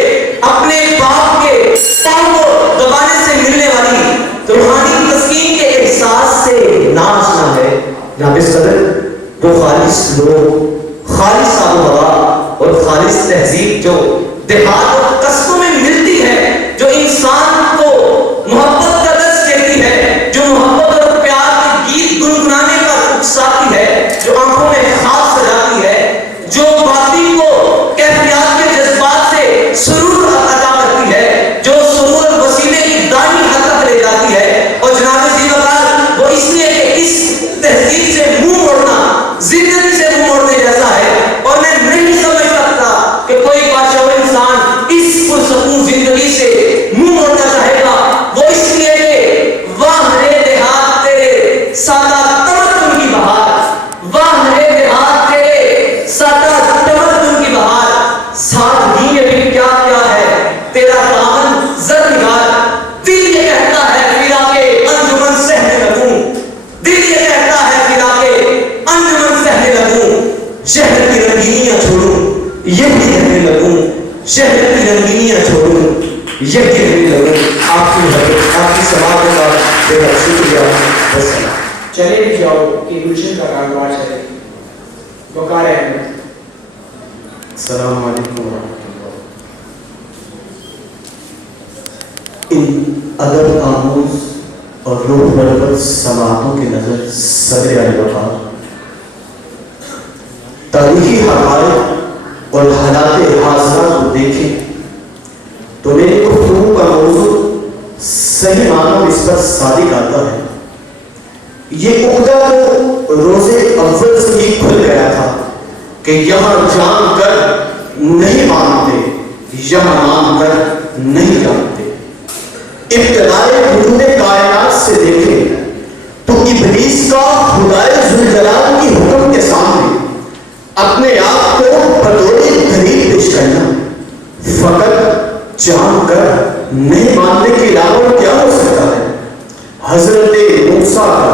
अपने बाप के पांव को दबाने से मिलने वाली रूहानी तस्कीन के एहसास से नाचना है। जनाब सदर, वो खालिस लोग, खालिस आबो हवा और खालिस तहजीब जो देहात और कस्बों में मिलती है, जो इंसान को मोहब्बत का दर्स देती है, जो मोहब्बत और प्यार के गीत गुनगुनाने पर उकसाती है, जो आंखों में ख्वाब सजाती है, जो बाती को कैफियत के जज्बात से सुरूर अता करती है, जो सुरूर वसीले की दानी हद तक ले जाती है। और जनाब जीवकार वो इसलिए कि इस तहजीब से मुंह मोड़ना जिंदगी से मुंह मोड़ने जैसा है। और मैं नहीं समझ सकता कि कोई बादशाह इंसान इस यकीन जरूर आपकी समाज का बेहद शुक्रिया। चले भी जाओ कि गुलशन का कारोबार चले। वकार अहमद। अस्सलाम वालेकुम वरहमतुल्लाह। इन अदब आमूज और रूह परवर समातों की नजर सदर अली वकार तारीखी हक़ाइक़ और हालात हाज़िरा को देखें तो मेरी गुफ्तगू का मौजू सही मानों में इस पर सादिक आता है। ये उक्दा तो रोज़े अव्वल से ही खुल गया था कि यहाँ जान कर नहीं मानते, यहाँ मान कर नहीं जानते। इब्तिदाए वजूद कायनात से देखें तो इब्लीस का खुदाए ज़ुल जलाल की हुक्म के सामने अपने आप को बतौर दलील पेश करना फकत जान कर नहीं मानने के अलावा क्या हो सकता है। हजरत मूसा का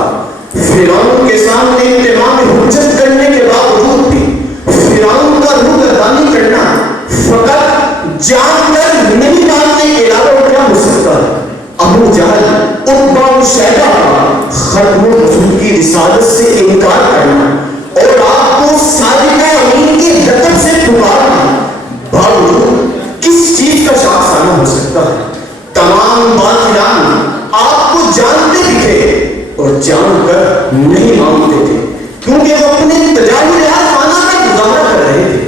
फिरौन के सामने इंतमाम हुज्जत करने के बावजूद भी फिरौन का रुगर्दानी करना फकत जान कर नहीं मानने के अलावा क्या हो सकता है। अबू जहल उतबा और शैबा का खत्म रसूल की रिसालत से इनकार करना और आपको सादिक अमीन के लक़ब से पुकारना बावजूद किस चीज का शाखसाना हो सकता है। तमाम बातिलान आपको जानते भी थे और जानकर नहीं मानते थे क्योंकि वो अपने तजावुल आज़माना का गुजारा कर रहे थे।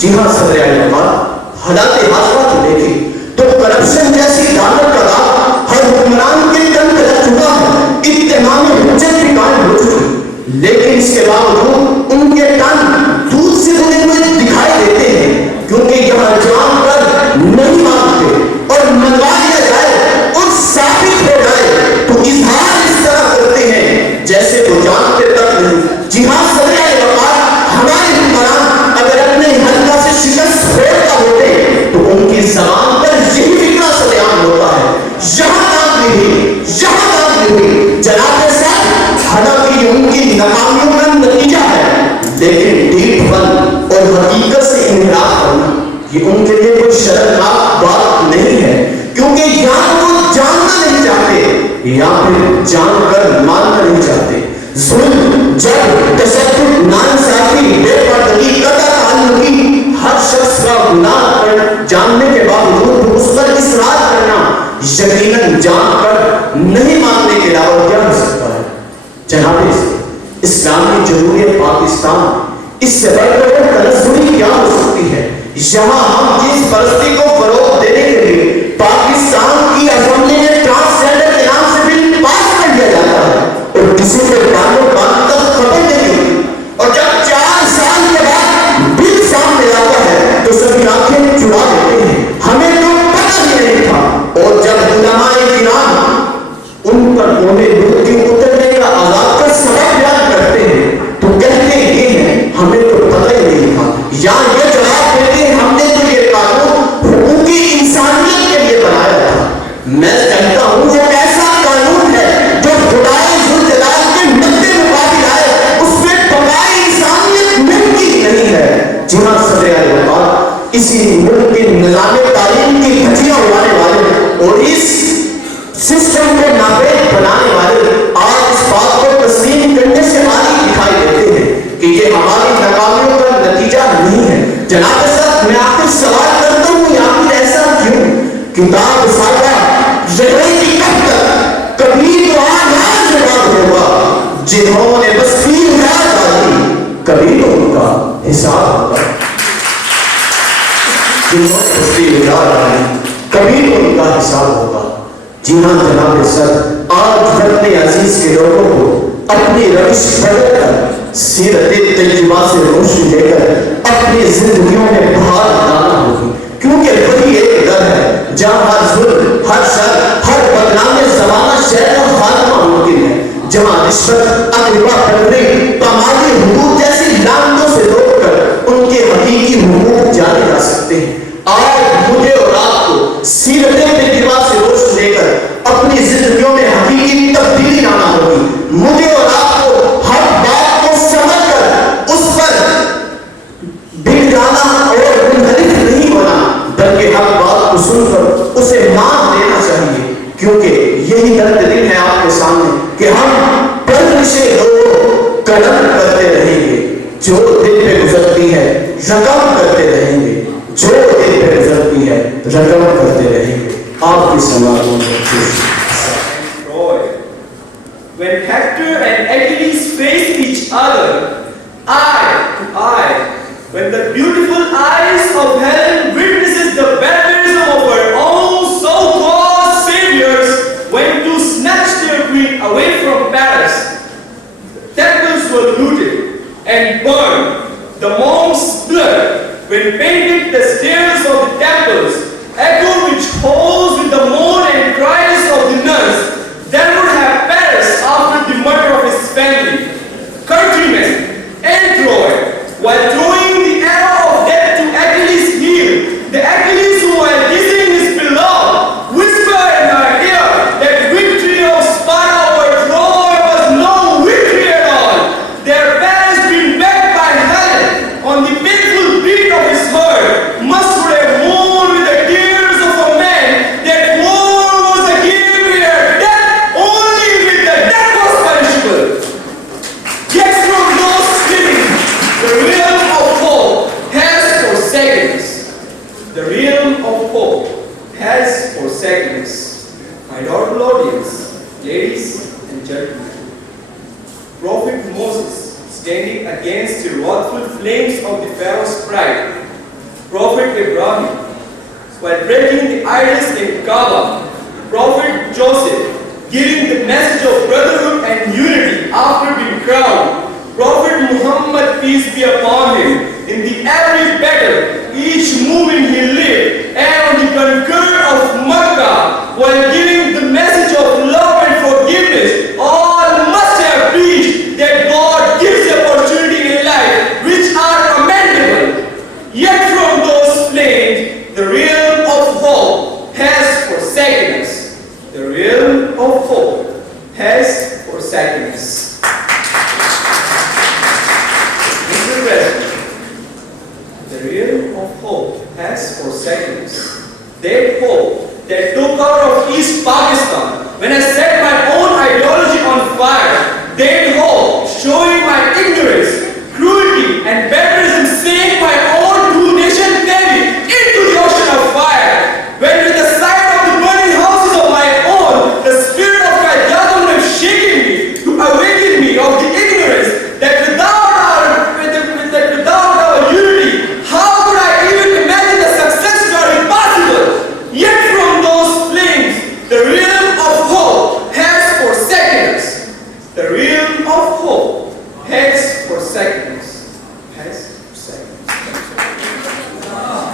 जी हाँ, सदर आलम हालात हाज़िरा को देखें तो करप्शन जैसी दानत का दाग हर हुक्मरान के तन पे लग चुका है। इत्तेमाम हुज्जत भी कायम हो चुकी, लेकिन इसके बावजूद उनके तन दूध से धुले हुए दिखाई देते हैं क्योंकि यहाँ जानकर नहीं मानते और मनवा लिया जाए और साबित हो जाए तो इजहार इस तरह करते हैं जैसे वो जानते तक नहीं। जी हाँ, सदर वकार हमारे हुक्मरान अगर अपने हल्का से शिकस्त खोलता होते तो उनकी ज़बान पर यही फिक्रा सरेआम होता है। यहाँ काम नहीं हुई जनाब साहब, हालांकि उनकी नाकामियों का नतीजा है, लेकिन डीप बन और हकीकत से इनराफ करना ये उनके लिए कोई शर्मनाक बात नहीं है क्योंकि या तो वो जानना नहीं चाहते या फिर जानकर मानना नहीं चाहते। जुल्म, जबर, तशद्दुद, नाइंसाफी, बेपर्दगी, कतल ताल्लुकी हर शख्स का गुनाह कर जानने के बावजूद उस पर इसरार करना यकीनन जानकर नहीं मानने के अलावा क्या हो सकता है। जनाब इस्लामी जमहूरियत पाकिस्तान इससे बढ़कर तनज़्ज़ुरी क्या हो सकती है। यहाँ हम जिस परस्ती को फरोग देने के लिए पाकिस्तान की असेंबली में ट्रांसजेंडर के नाम से बिल पास कर दिया जाता है और किसी को बालों बालों तक खबर नहीं होती और जब 4 साल के बाद बिल सामने आता है तो सभी आंखें चुरा लेते हैं। हमें तो पता ही नहीं था और जब उलमाए किराम उन पर मृत्यु उतरने का आजाद का सबक बयान करते हैं तो कहते ये हैं हमें तो पता ही नहीं था। या ये जवाब देते हैं हमने तो ये कानून हुकूकी इंसानियत के लिए बनाया था। मैं कहता हूँ वो ऐसा कानून है जो खुदाए ज़ुल जलाल के मद्दे मुकाबिल आए, उसमें बकाए इंसानियत मुमकिन नहीं है। जी हाँ, सदर आलम इसी मुल्क के निज़ाम तालीम की धज्जियां उड़ाने वाले और इस सिस्टम को नापेद बनाने वाले आज इस बात को तस्लीम करने से आदी दिखाई देते हैं कि ये हमारी नाकामियों का नतीजा नहीं है। जनाब साहब, मैं आपसे सवाल करता हूँ आखिर ऐसा क्यों? किताब सादा रहेगी कब तक? कभी तो आगाज जवाब होगा। जिन्होंने बस 3 रात डाली कभी तो उनका हिसाब होगा। जिन्होंने बस 3 रात डाली कभी तो उनका हिसाब होगा। जी हाँ जनाब सर, आज अपने अजीज के लोगों को अपनी रविश बदल कर सीरत तजुर्बा से रोशनी लेकर अपनी जिंदगियों में बहार लाना होगी क्योंकि वही एक दर है जहाँ हर जुल्म, हर शर, हर बदनाम ज़माना शहर का खात्मा मुमकिन है। जहाँ रिश्वत, अगवा करने, पामाली हुकूक जैसी लानतों से रोककर उनके हकीकी हुकूक जाने जा सकते हैं। आज मुझे और आपको सीरत तजुर्बा से रोशनी लेकर अपनी जिंदगियों में हकीकी तब्दीली लाना होगी। मुझे और आपको हर बात को समझकर उस पर बिगड़ जाना और मुनहरिफ नहीं होना, बल्कि हर बात को सुनकर उसे मान यही दर्द दिल है आपके सामने कि हम पल से कदम करते रहेंगे, जो दिल पे गुजरती है रकम करते रहेंगे, जो दिल पे गुजरती है रकम करते रहेंगे। आपकी समारोह When Hector and Achilles faced each other, eye to eye, when the beautiful eyes of Helen witnesses the baptism of her own so-called saviors went to snatch their queen away from Paris, the temples were looted and burned. The monks' blood, when painted the stairs of the temples, echoed with halls with the moan and cries of the nuns. Then would have Paris after the murder of his family, countrymen, and Troy, while throwing the arrow of death to Achilles' heel. The Achilles who while kissing his beloved whispered in her ear that victory of Sparta over Troy was no victory at all. Their Paris being backed by Helen on the painful beat of his heart must would have mourned with the tears of a man that war was a game where death only with the death was punishable. Yet from those living, the realm of hope has forsaken us. The realm of hope has forsaken us. My honorable audience, ladies and gentlemen, Prophet Moses, standing against the wrathful flames of the Pharaoh's pride, Prophet Abraham, while breaking the idols in Kaaba, Prophet Joseph, giving the message of brotherhood and unity after being crowned, Prophet Muhammad, peace be upon him, in the every battle, each movement he lived, and on the conquer of Makkah, while giving the message of love and forgiveness, all must have preached that God gives opportunity in life which are amendable. Yet from those flames, the realm of hope has forsaken us. The realm of hope has forsaken us. Mr. President, the realm of hope has forsaken us. That hope that took out of East Pakistan when I set my own ideology on fire, that hope showing my ignorance, cruelty, and barbarism sank my own two nation navy into the ocean of fire. When with the sight of the burning houses of my own, the spirit of my Yadam have shaken me to awaken me of the ignorance that without our unity, how could I even imagine the success that are impossible? Yet from those flames, the realm of hope has forsaken us. The realm of hope has forsaken us. Has forsaken us.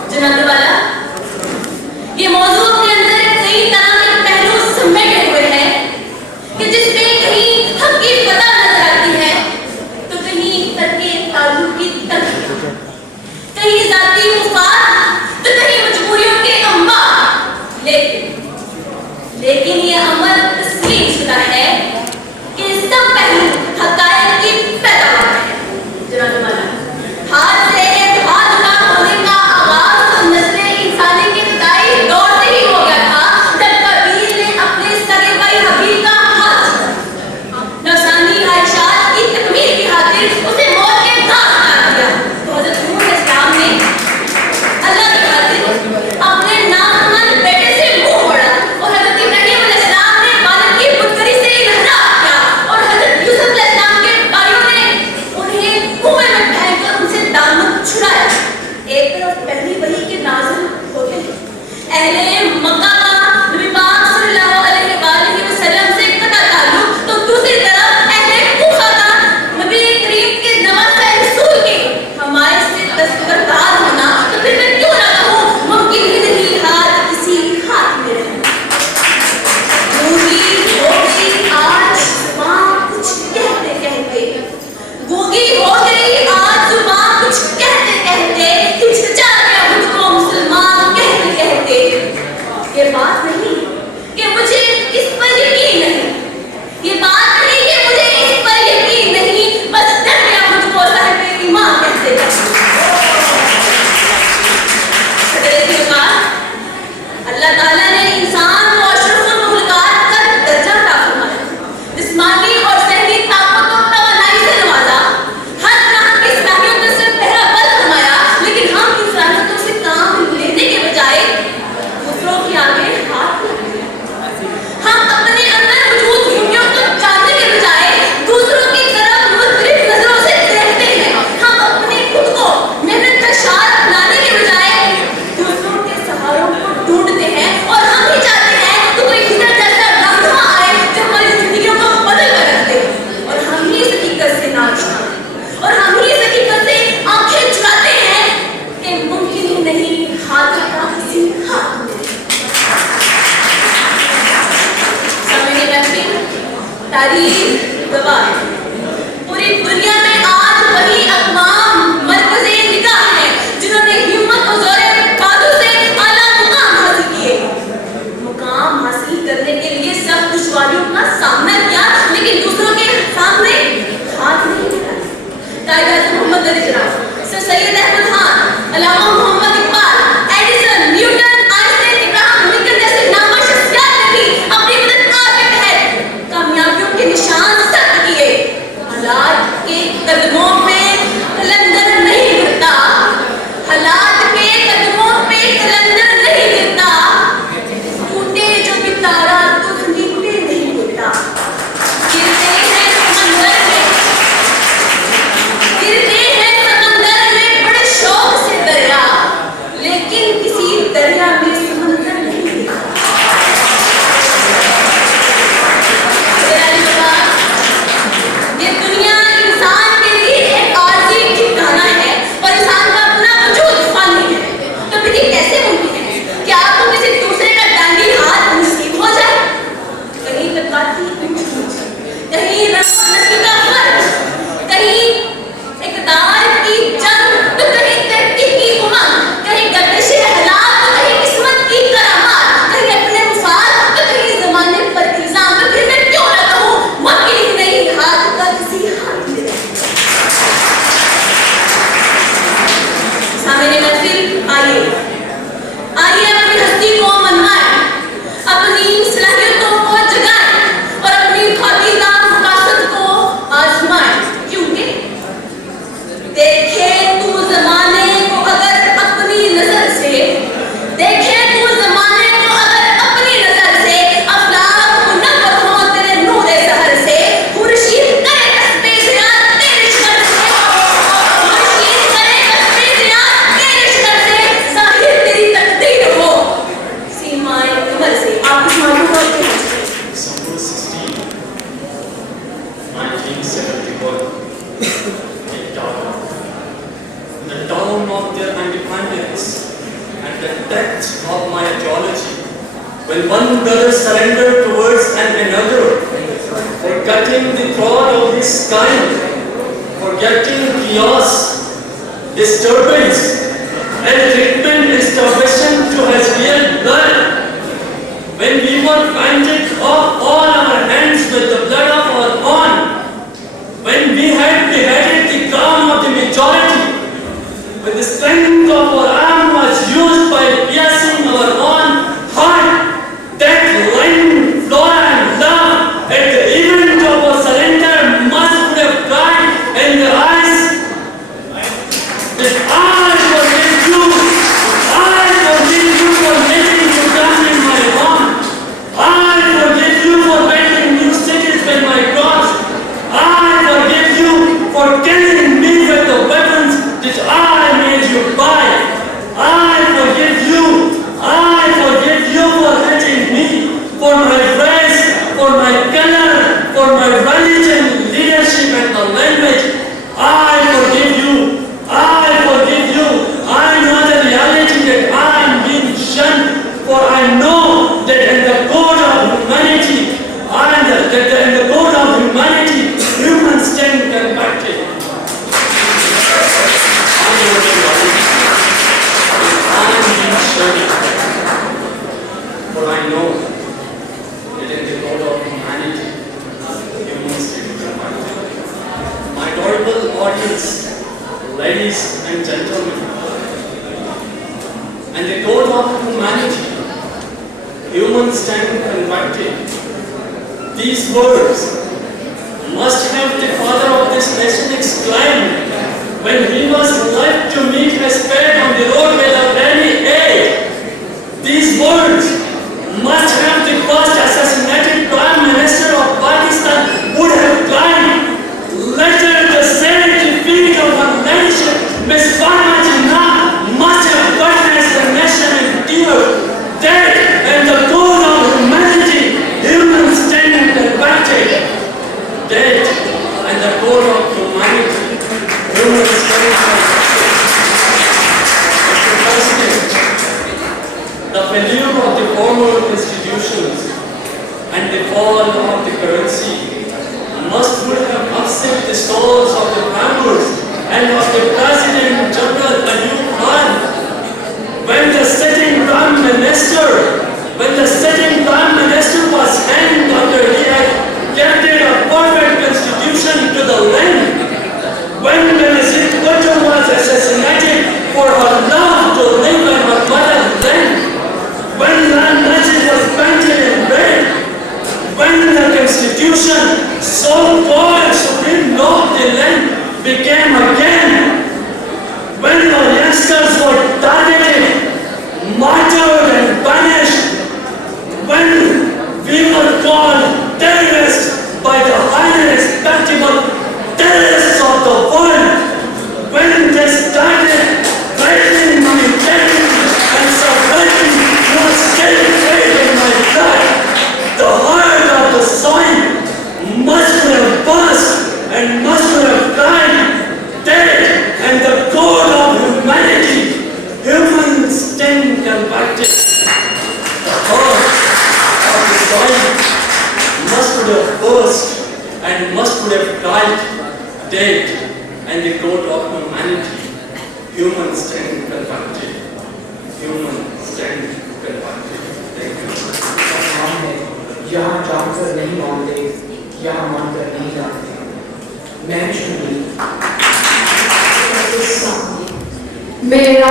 Gujranwala, ये मौजू अपने अंदर कई तरह के पहलू समेटे हुए हैं कि जिसमें कहीं हकीकत नजर आती है तो कहीं तर्के ताल्लुक की तंगी, कहीं जाती मुफाद तो कहीं मजबूरियों के अम्मा। लेकिन ये अमल तस्लीम शुदा है कि सब पहलू हकायक की पैदावार है। गुजरांवाला, हाथ से हाथ का होने का आगाज तो नस्ल इंसानी की खुदाई दौर से ही हो गया था जब कबीर ने अपने सगे भाई हबील का हाथ छुड़ा। नौसानी आयशा की तकमील की खातिर उसे मौत के घाट उतार दिया। तो हज़रत मूसा इस्लाम ने अल्लाह की खातिर अपने नाममान बेटे से मुंह मोड़ा और हज़रत इब्राहीम तारीख गवाह है, पूरी दुनिया में आज वही अक़वाम मरकज़े निगाह है जिन्होंने हिम्मत और ज़ोरे बाजू से आला मुकाम हासिल किए। मुकाम हासिल करने के लिए सब दुश्वारियों का सामना किया, लेकिन दूसरों के सामने हाथ नहीं मिलाए। Quaid Azam Mohammad Ali Jinnah, sir Syed Ahmad Khan, Allama Mohammad Iqbal, Edison, Newton, Einstein, Ibrahim Lincoln जैसे नामवर शख्सियत ने भी अपनी मददगार के तहत कामयाबियों के निशान सख्त किए। हालात के कदमों पे कलंदर नहीं गिरता, हालात के कदमों पे कलंदर नहीं गिरता, टूटे जो भी तारा दुख नीचे नहीं गिरता। गिरते हैं समंदर में, गिरते हैं समंदर में बड़े शौक से दरिया, लेकिन किसी दरिया में समंदर नहीं गिरता। ये दुनिया इंसान के लिए एक आरज़ी ठिकाना है और इंसान का अपना वजूद फ़ानी है। तो फिर ये कैसे मुमकिन है कि आपको किसी दूसरे का डांडी हाथ नसीब हो जाए? कहीं तकाती ऊंच नीच, कहीं रस्म नस्ल का फर्क, कहीं इक़्तिदार की जंग, तो कहीं तरक्की की उमंग, कहीं गर्दिशे हालात, तो कहीं किस्मत की करामात, कहीं अपने मुफाद, तो कहीं ज़माने पर इल्ज़ाम। तो फिर मैं क्यों ना कहूँ मुमकिन ही नहीं हाथ का किसी हाथ में। सामने महफिल आइए, आइए अपनी हस्ती को मनवाएं, अपनी सलाहियतों को जगाएं और अपनी खाकीदा मकासद को आजमाएं। क्योंकि देखे तू ज़माने को अगर अपनी नज़र से, देखे तू ज़माने को अगर अपनी नज़र से, अफलाक मुनव्वर हो तेरे नूरे सहर से, खुर्शीद करे कस्बे ज़ियाद तेरे शिकर से, खुर्शीद करे कस्बे ज़ियाद तेरे शिकर से, ज़ाहिर तेरी तकदीर हो सीमाए कमर से। आप इस मौजूद को December 16, 1971, in Dhaka, in the dawn of their independence and the depth of my ideology, when one brother surrendered towards another, forgetting the thought of his kind, forgetting chaos, disturbance, and treatment starvation to his real blood, when we were banded off all our hands with the blood of our own, when we had beheaded the crown of the majority, when the strength of our arm was used by piercing our own heart, that line, flora and love at the event of our surrender must have cried in their eyes that I forgive you, I forgive you for making you come in my home, I forgive you for building new cities with my cross, I forgive you for killing me with the weapons that I made you buy, I forgive you for hating me, for my race, for my color, for my religion, leadership and the language. I forgive you. I know the reality that I am being shunned, for I know that in the code of humanity, humans stand compacted. I know the reality that I am being shunned, for I know that in the code of humanity, humans stand compacted. My adorable audience, ladies and gentlemen, and the code of humanity, humans stand compacted. These words must have the father of this nation exclaimed when he was left to meet his fate on the road without any aid. These words must have the first assassinated Prime Minister of Pakistan would have cried. Later the Senate defeat of our nation, Miss Farma Jinnah, must have witnessed the nation in tears. That and the code of humanity, humans standing compacted. That and the code of humanity, humans standing compacted. Mr. President, the failure of the formal institutions and the fall of the currency souls of the members and of the President General Ayub Khan. When the sitting Prime Minister was hanged after he had gifted a perfect constitution to the land. When Benazir Bhutto was assassinated for her love to live in her motherland. When land magic was painted in red. When the constitution, so called supreme law of the land, became again. When the youngsters were targeted, martyred and punished. When we were called terrorists by the highly respectable terrorists of the world. When they started threatening my integrity and subverting your still faith in my blood, the heart of the soil must have burst and must have cried dead, and the code of humanity, human instinct convicted. The heart of the soil must have burst and must have cried dead, and the code of humanity, human instinct convicted. Human instinct convicted. Thank you. यहाँ जानकर नहीं मानते, यहाँ मानकर नहीं जानते। मेरा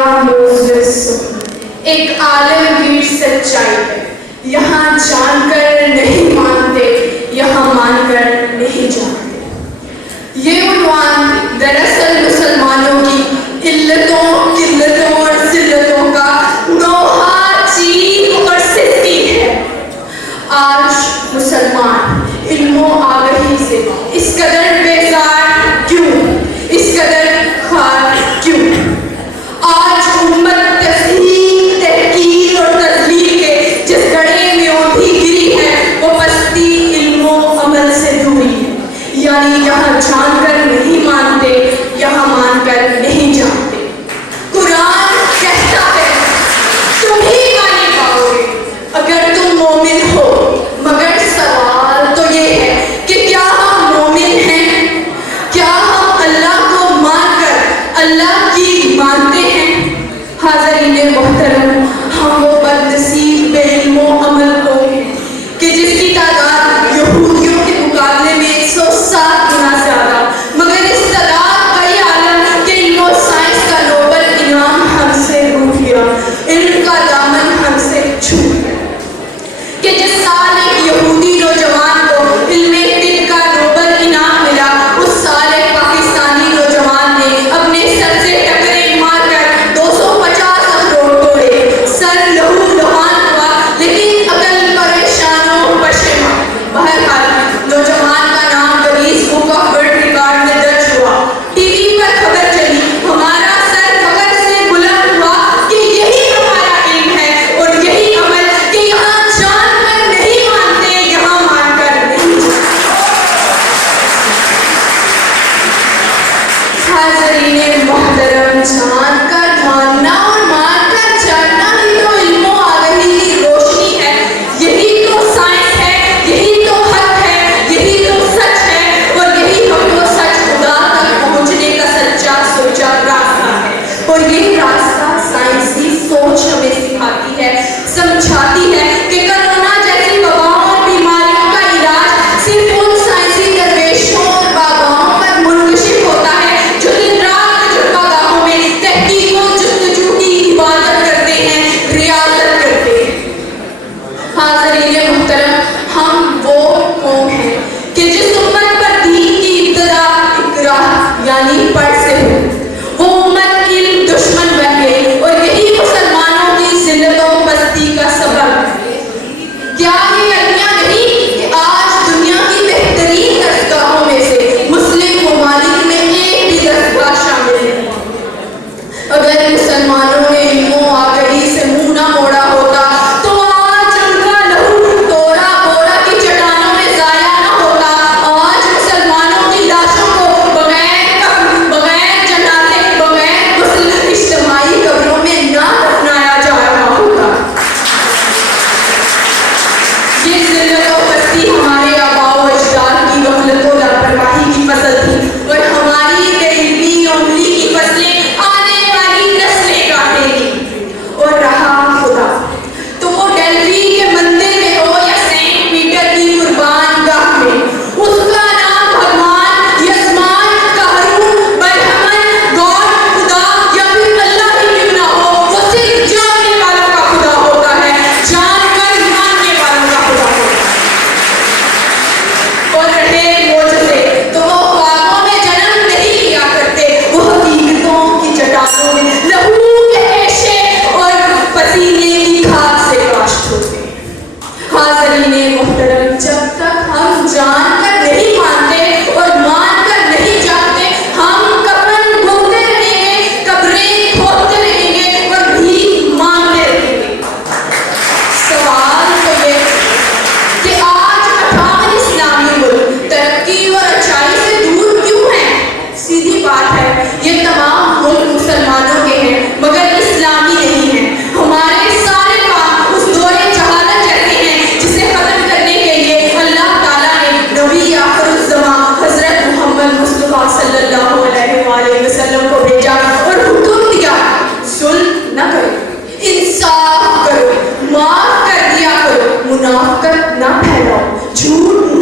एक आलमगीर सच्चाई है, यहाँ जानकर नहीं मानते, यहाँ मानकर नहीं जानते। ये उन्वान दरअसल मुसलमानों की इल्लतों, किल्लतों और जिल्लतों का नोहा, चीख और सिद्दी है। आज मुसलमान इल्मो आगही से इस कदर बेजार क्यों, इस कदर खार क्यों? आज उम्मत तस्लीम, तहकीर और तस्लीम के जिस गड्ढे में ओंधी गिरी है, वो पस्ती इल्मो अमल से दूरी है। यानी यहाँ जानकर नहीं मानते, यहाँ मानकर नहीं जानते। कुरान कहता है तुम ही माने पाओगे अगर तुम मोमिन हो, मगर सवाल तो ये है कि क्या हम मोमिन हैं? क्या हम अल्लाह को मानकर अल्लाह की मानते हैं? हाज़रीन मोहतरम, हम वो बदनसीब बेइल्मो अमल को हैं कि जिसकी तादाद यहूदियों के मुकाबले में 107 गुना ज़्यादा, मगर इस तादाद का ये आलम कि इल्म साइंस का नोबल इनाम हमसे रूठ गया, इल्म का दामन हमसे छूट गया। कि जिस साल एक यहूदी नौजवान को इल्म तिब का नोबल इनाम मिला, उस साल एक पाकिस्तानी नौजवान ने अपने सर से टकरे मारकर 250 अखरोट तोड़े। सर लहू लुहान हुआ, लेकिन अकल परेशानों पशेमा। बहरहाल नौजवान का नाम Guinness book of world record में दर्ज हुआ। टीवी पर खबर चली, हमारा सर फख्र से बुलंद हुआ कि यही हमारा इल्म है और यही अमल कि यहाँ जानकर नहीं मानते, यहाँ मानकर नहीं जानते। हाज़रीन मोहतरम, जानकर मानना और मानकर जानना ही तो इल्मो आगही की रोशनी है। यही तो साइंस है, यही तो हक है, यही तो सच है और यही हमको सच खुदा तक पहुँचने का सच्चा सोचा रास्ता है। और यही रास्ता साइंसी सोच हमें सिखाती है, समझाती है कि कोरोना जैसी वबाओं और बीमारियों का इलाज सिर्फ उन साइंसी दरवेशों और बाबाओं पर मुनकशिफ होता है जो दिन रात तजुर्बागाहों में तहकीकों जुस्तजू की इबादत करते हैं, रियाजत करते हैं। हाज़रीन मुहतरम, हम वो कौम हैं कि जिस उम्मत पर दीन की इब्तिदा इकराह यानी पढ़ से हो, वो उम्मत इल्म दुश्मन बन गई और यही मुसलमानों की जिल्लतों बस्ती का सबब है। क्या ये अलमिया नहीं कि आज दुनिया की बेहतरीन दरगाहों में से मुस्लिम ममालिक में एक भी दरगाह शामिल नहीं? अगर मुसलमानों ने इल्मो आगही से मुंह ना मोड़ा होता तो आज उनका लहू तोड़ा जान कर नहीं मानते और मान कर नहीं जागते, हम कफन ढूंढते रहेंगे, कब्रें खोदते रहेंगे और भीख मांगते रहेंगे। सवाल तो ये कि आज 58 इस्लामी मुल्क तरक्की और अच्छाई से दूर क्यों हैं? सीधी बात है, ये तमाम मुल्क मुसलमानों के हैं मगर इस्लामी नहीं हैं। हमारे सारे काम उस दौरे जहालत जैसे हैं जिसे खत्म करने के लिए अल्लाह ताला ने नबी आखिरुज़्ज़मां हज़रत मोहम्मद मुस्तफ़ा सल्लल्लाहु अलैहि वसल्लम को भेजा और हुक्म दिया, जुल्म न करो, इंसाफ करो, माफ कर दिया करो, मुनाफिकत न फैलाओ, झूठ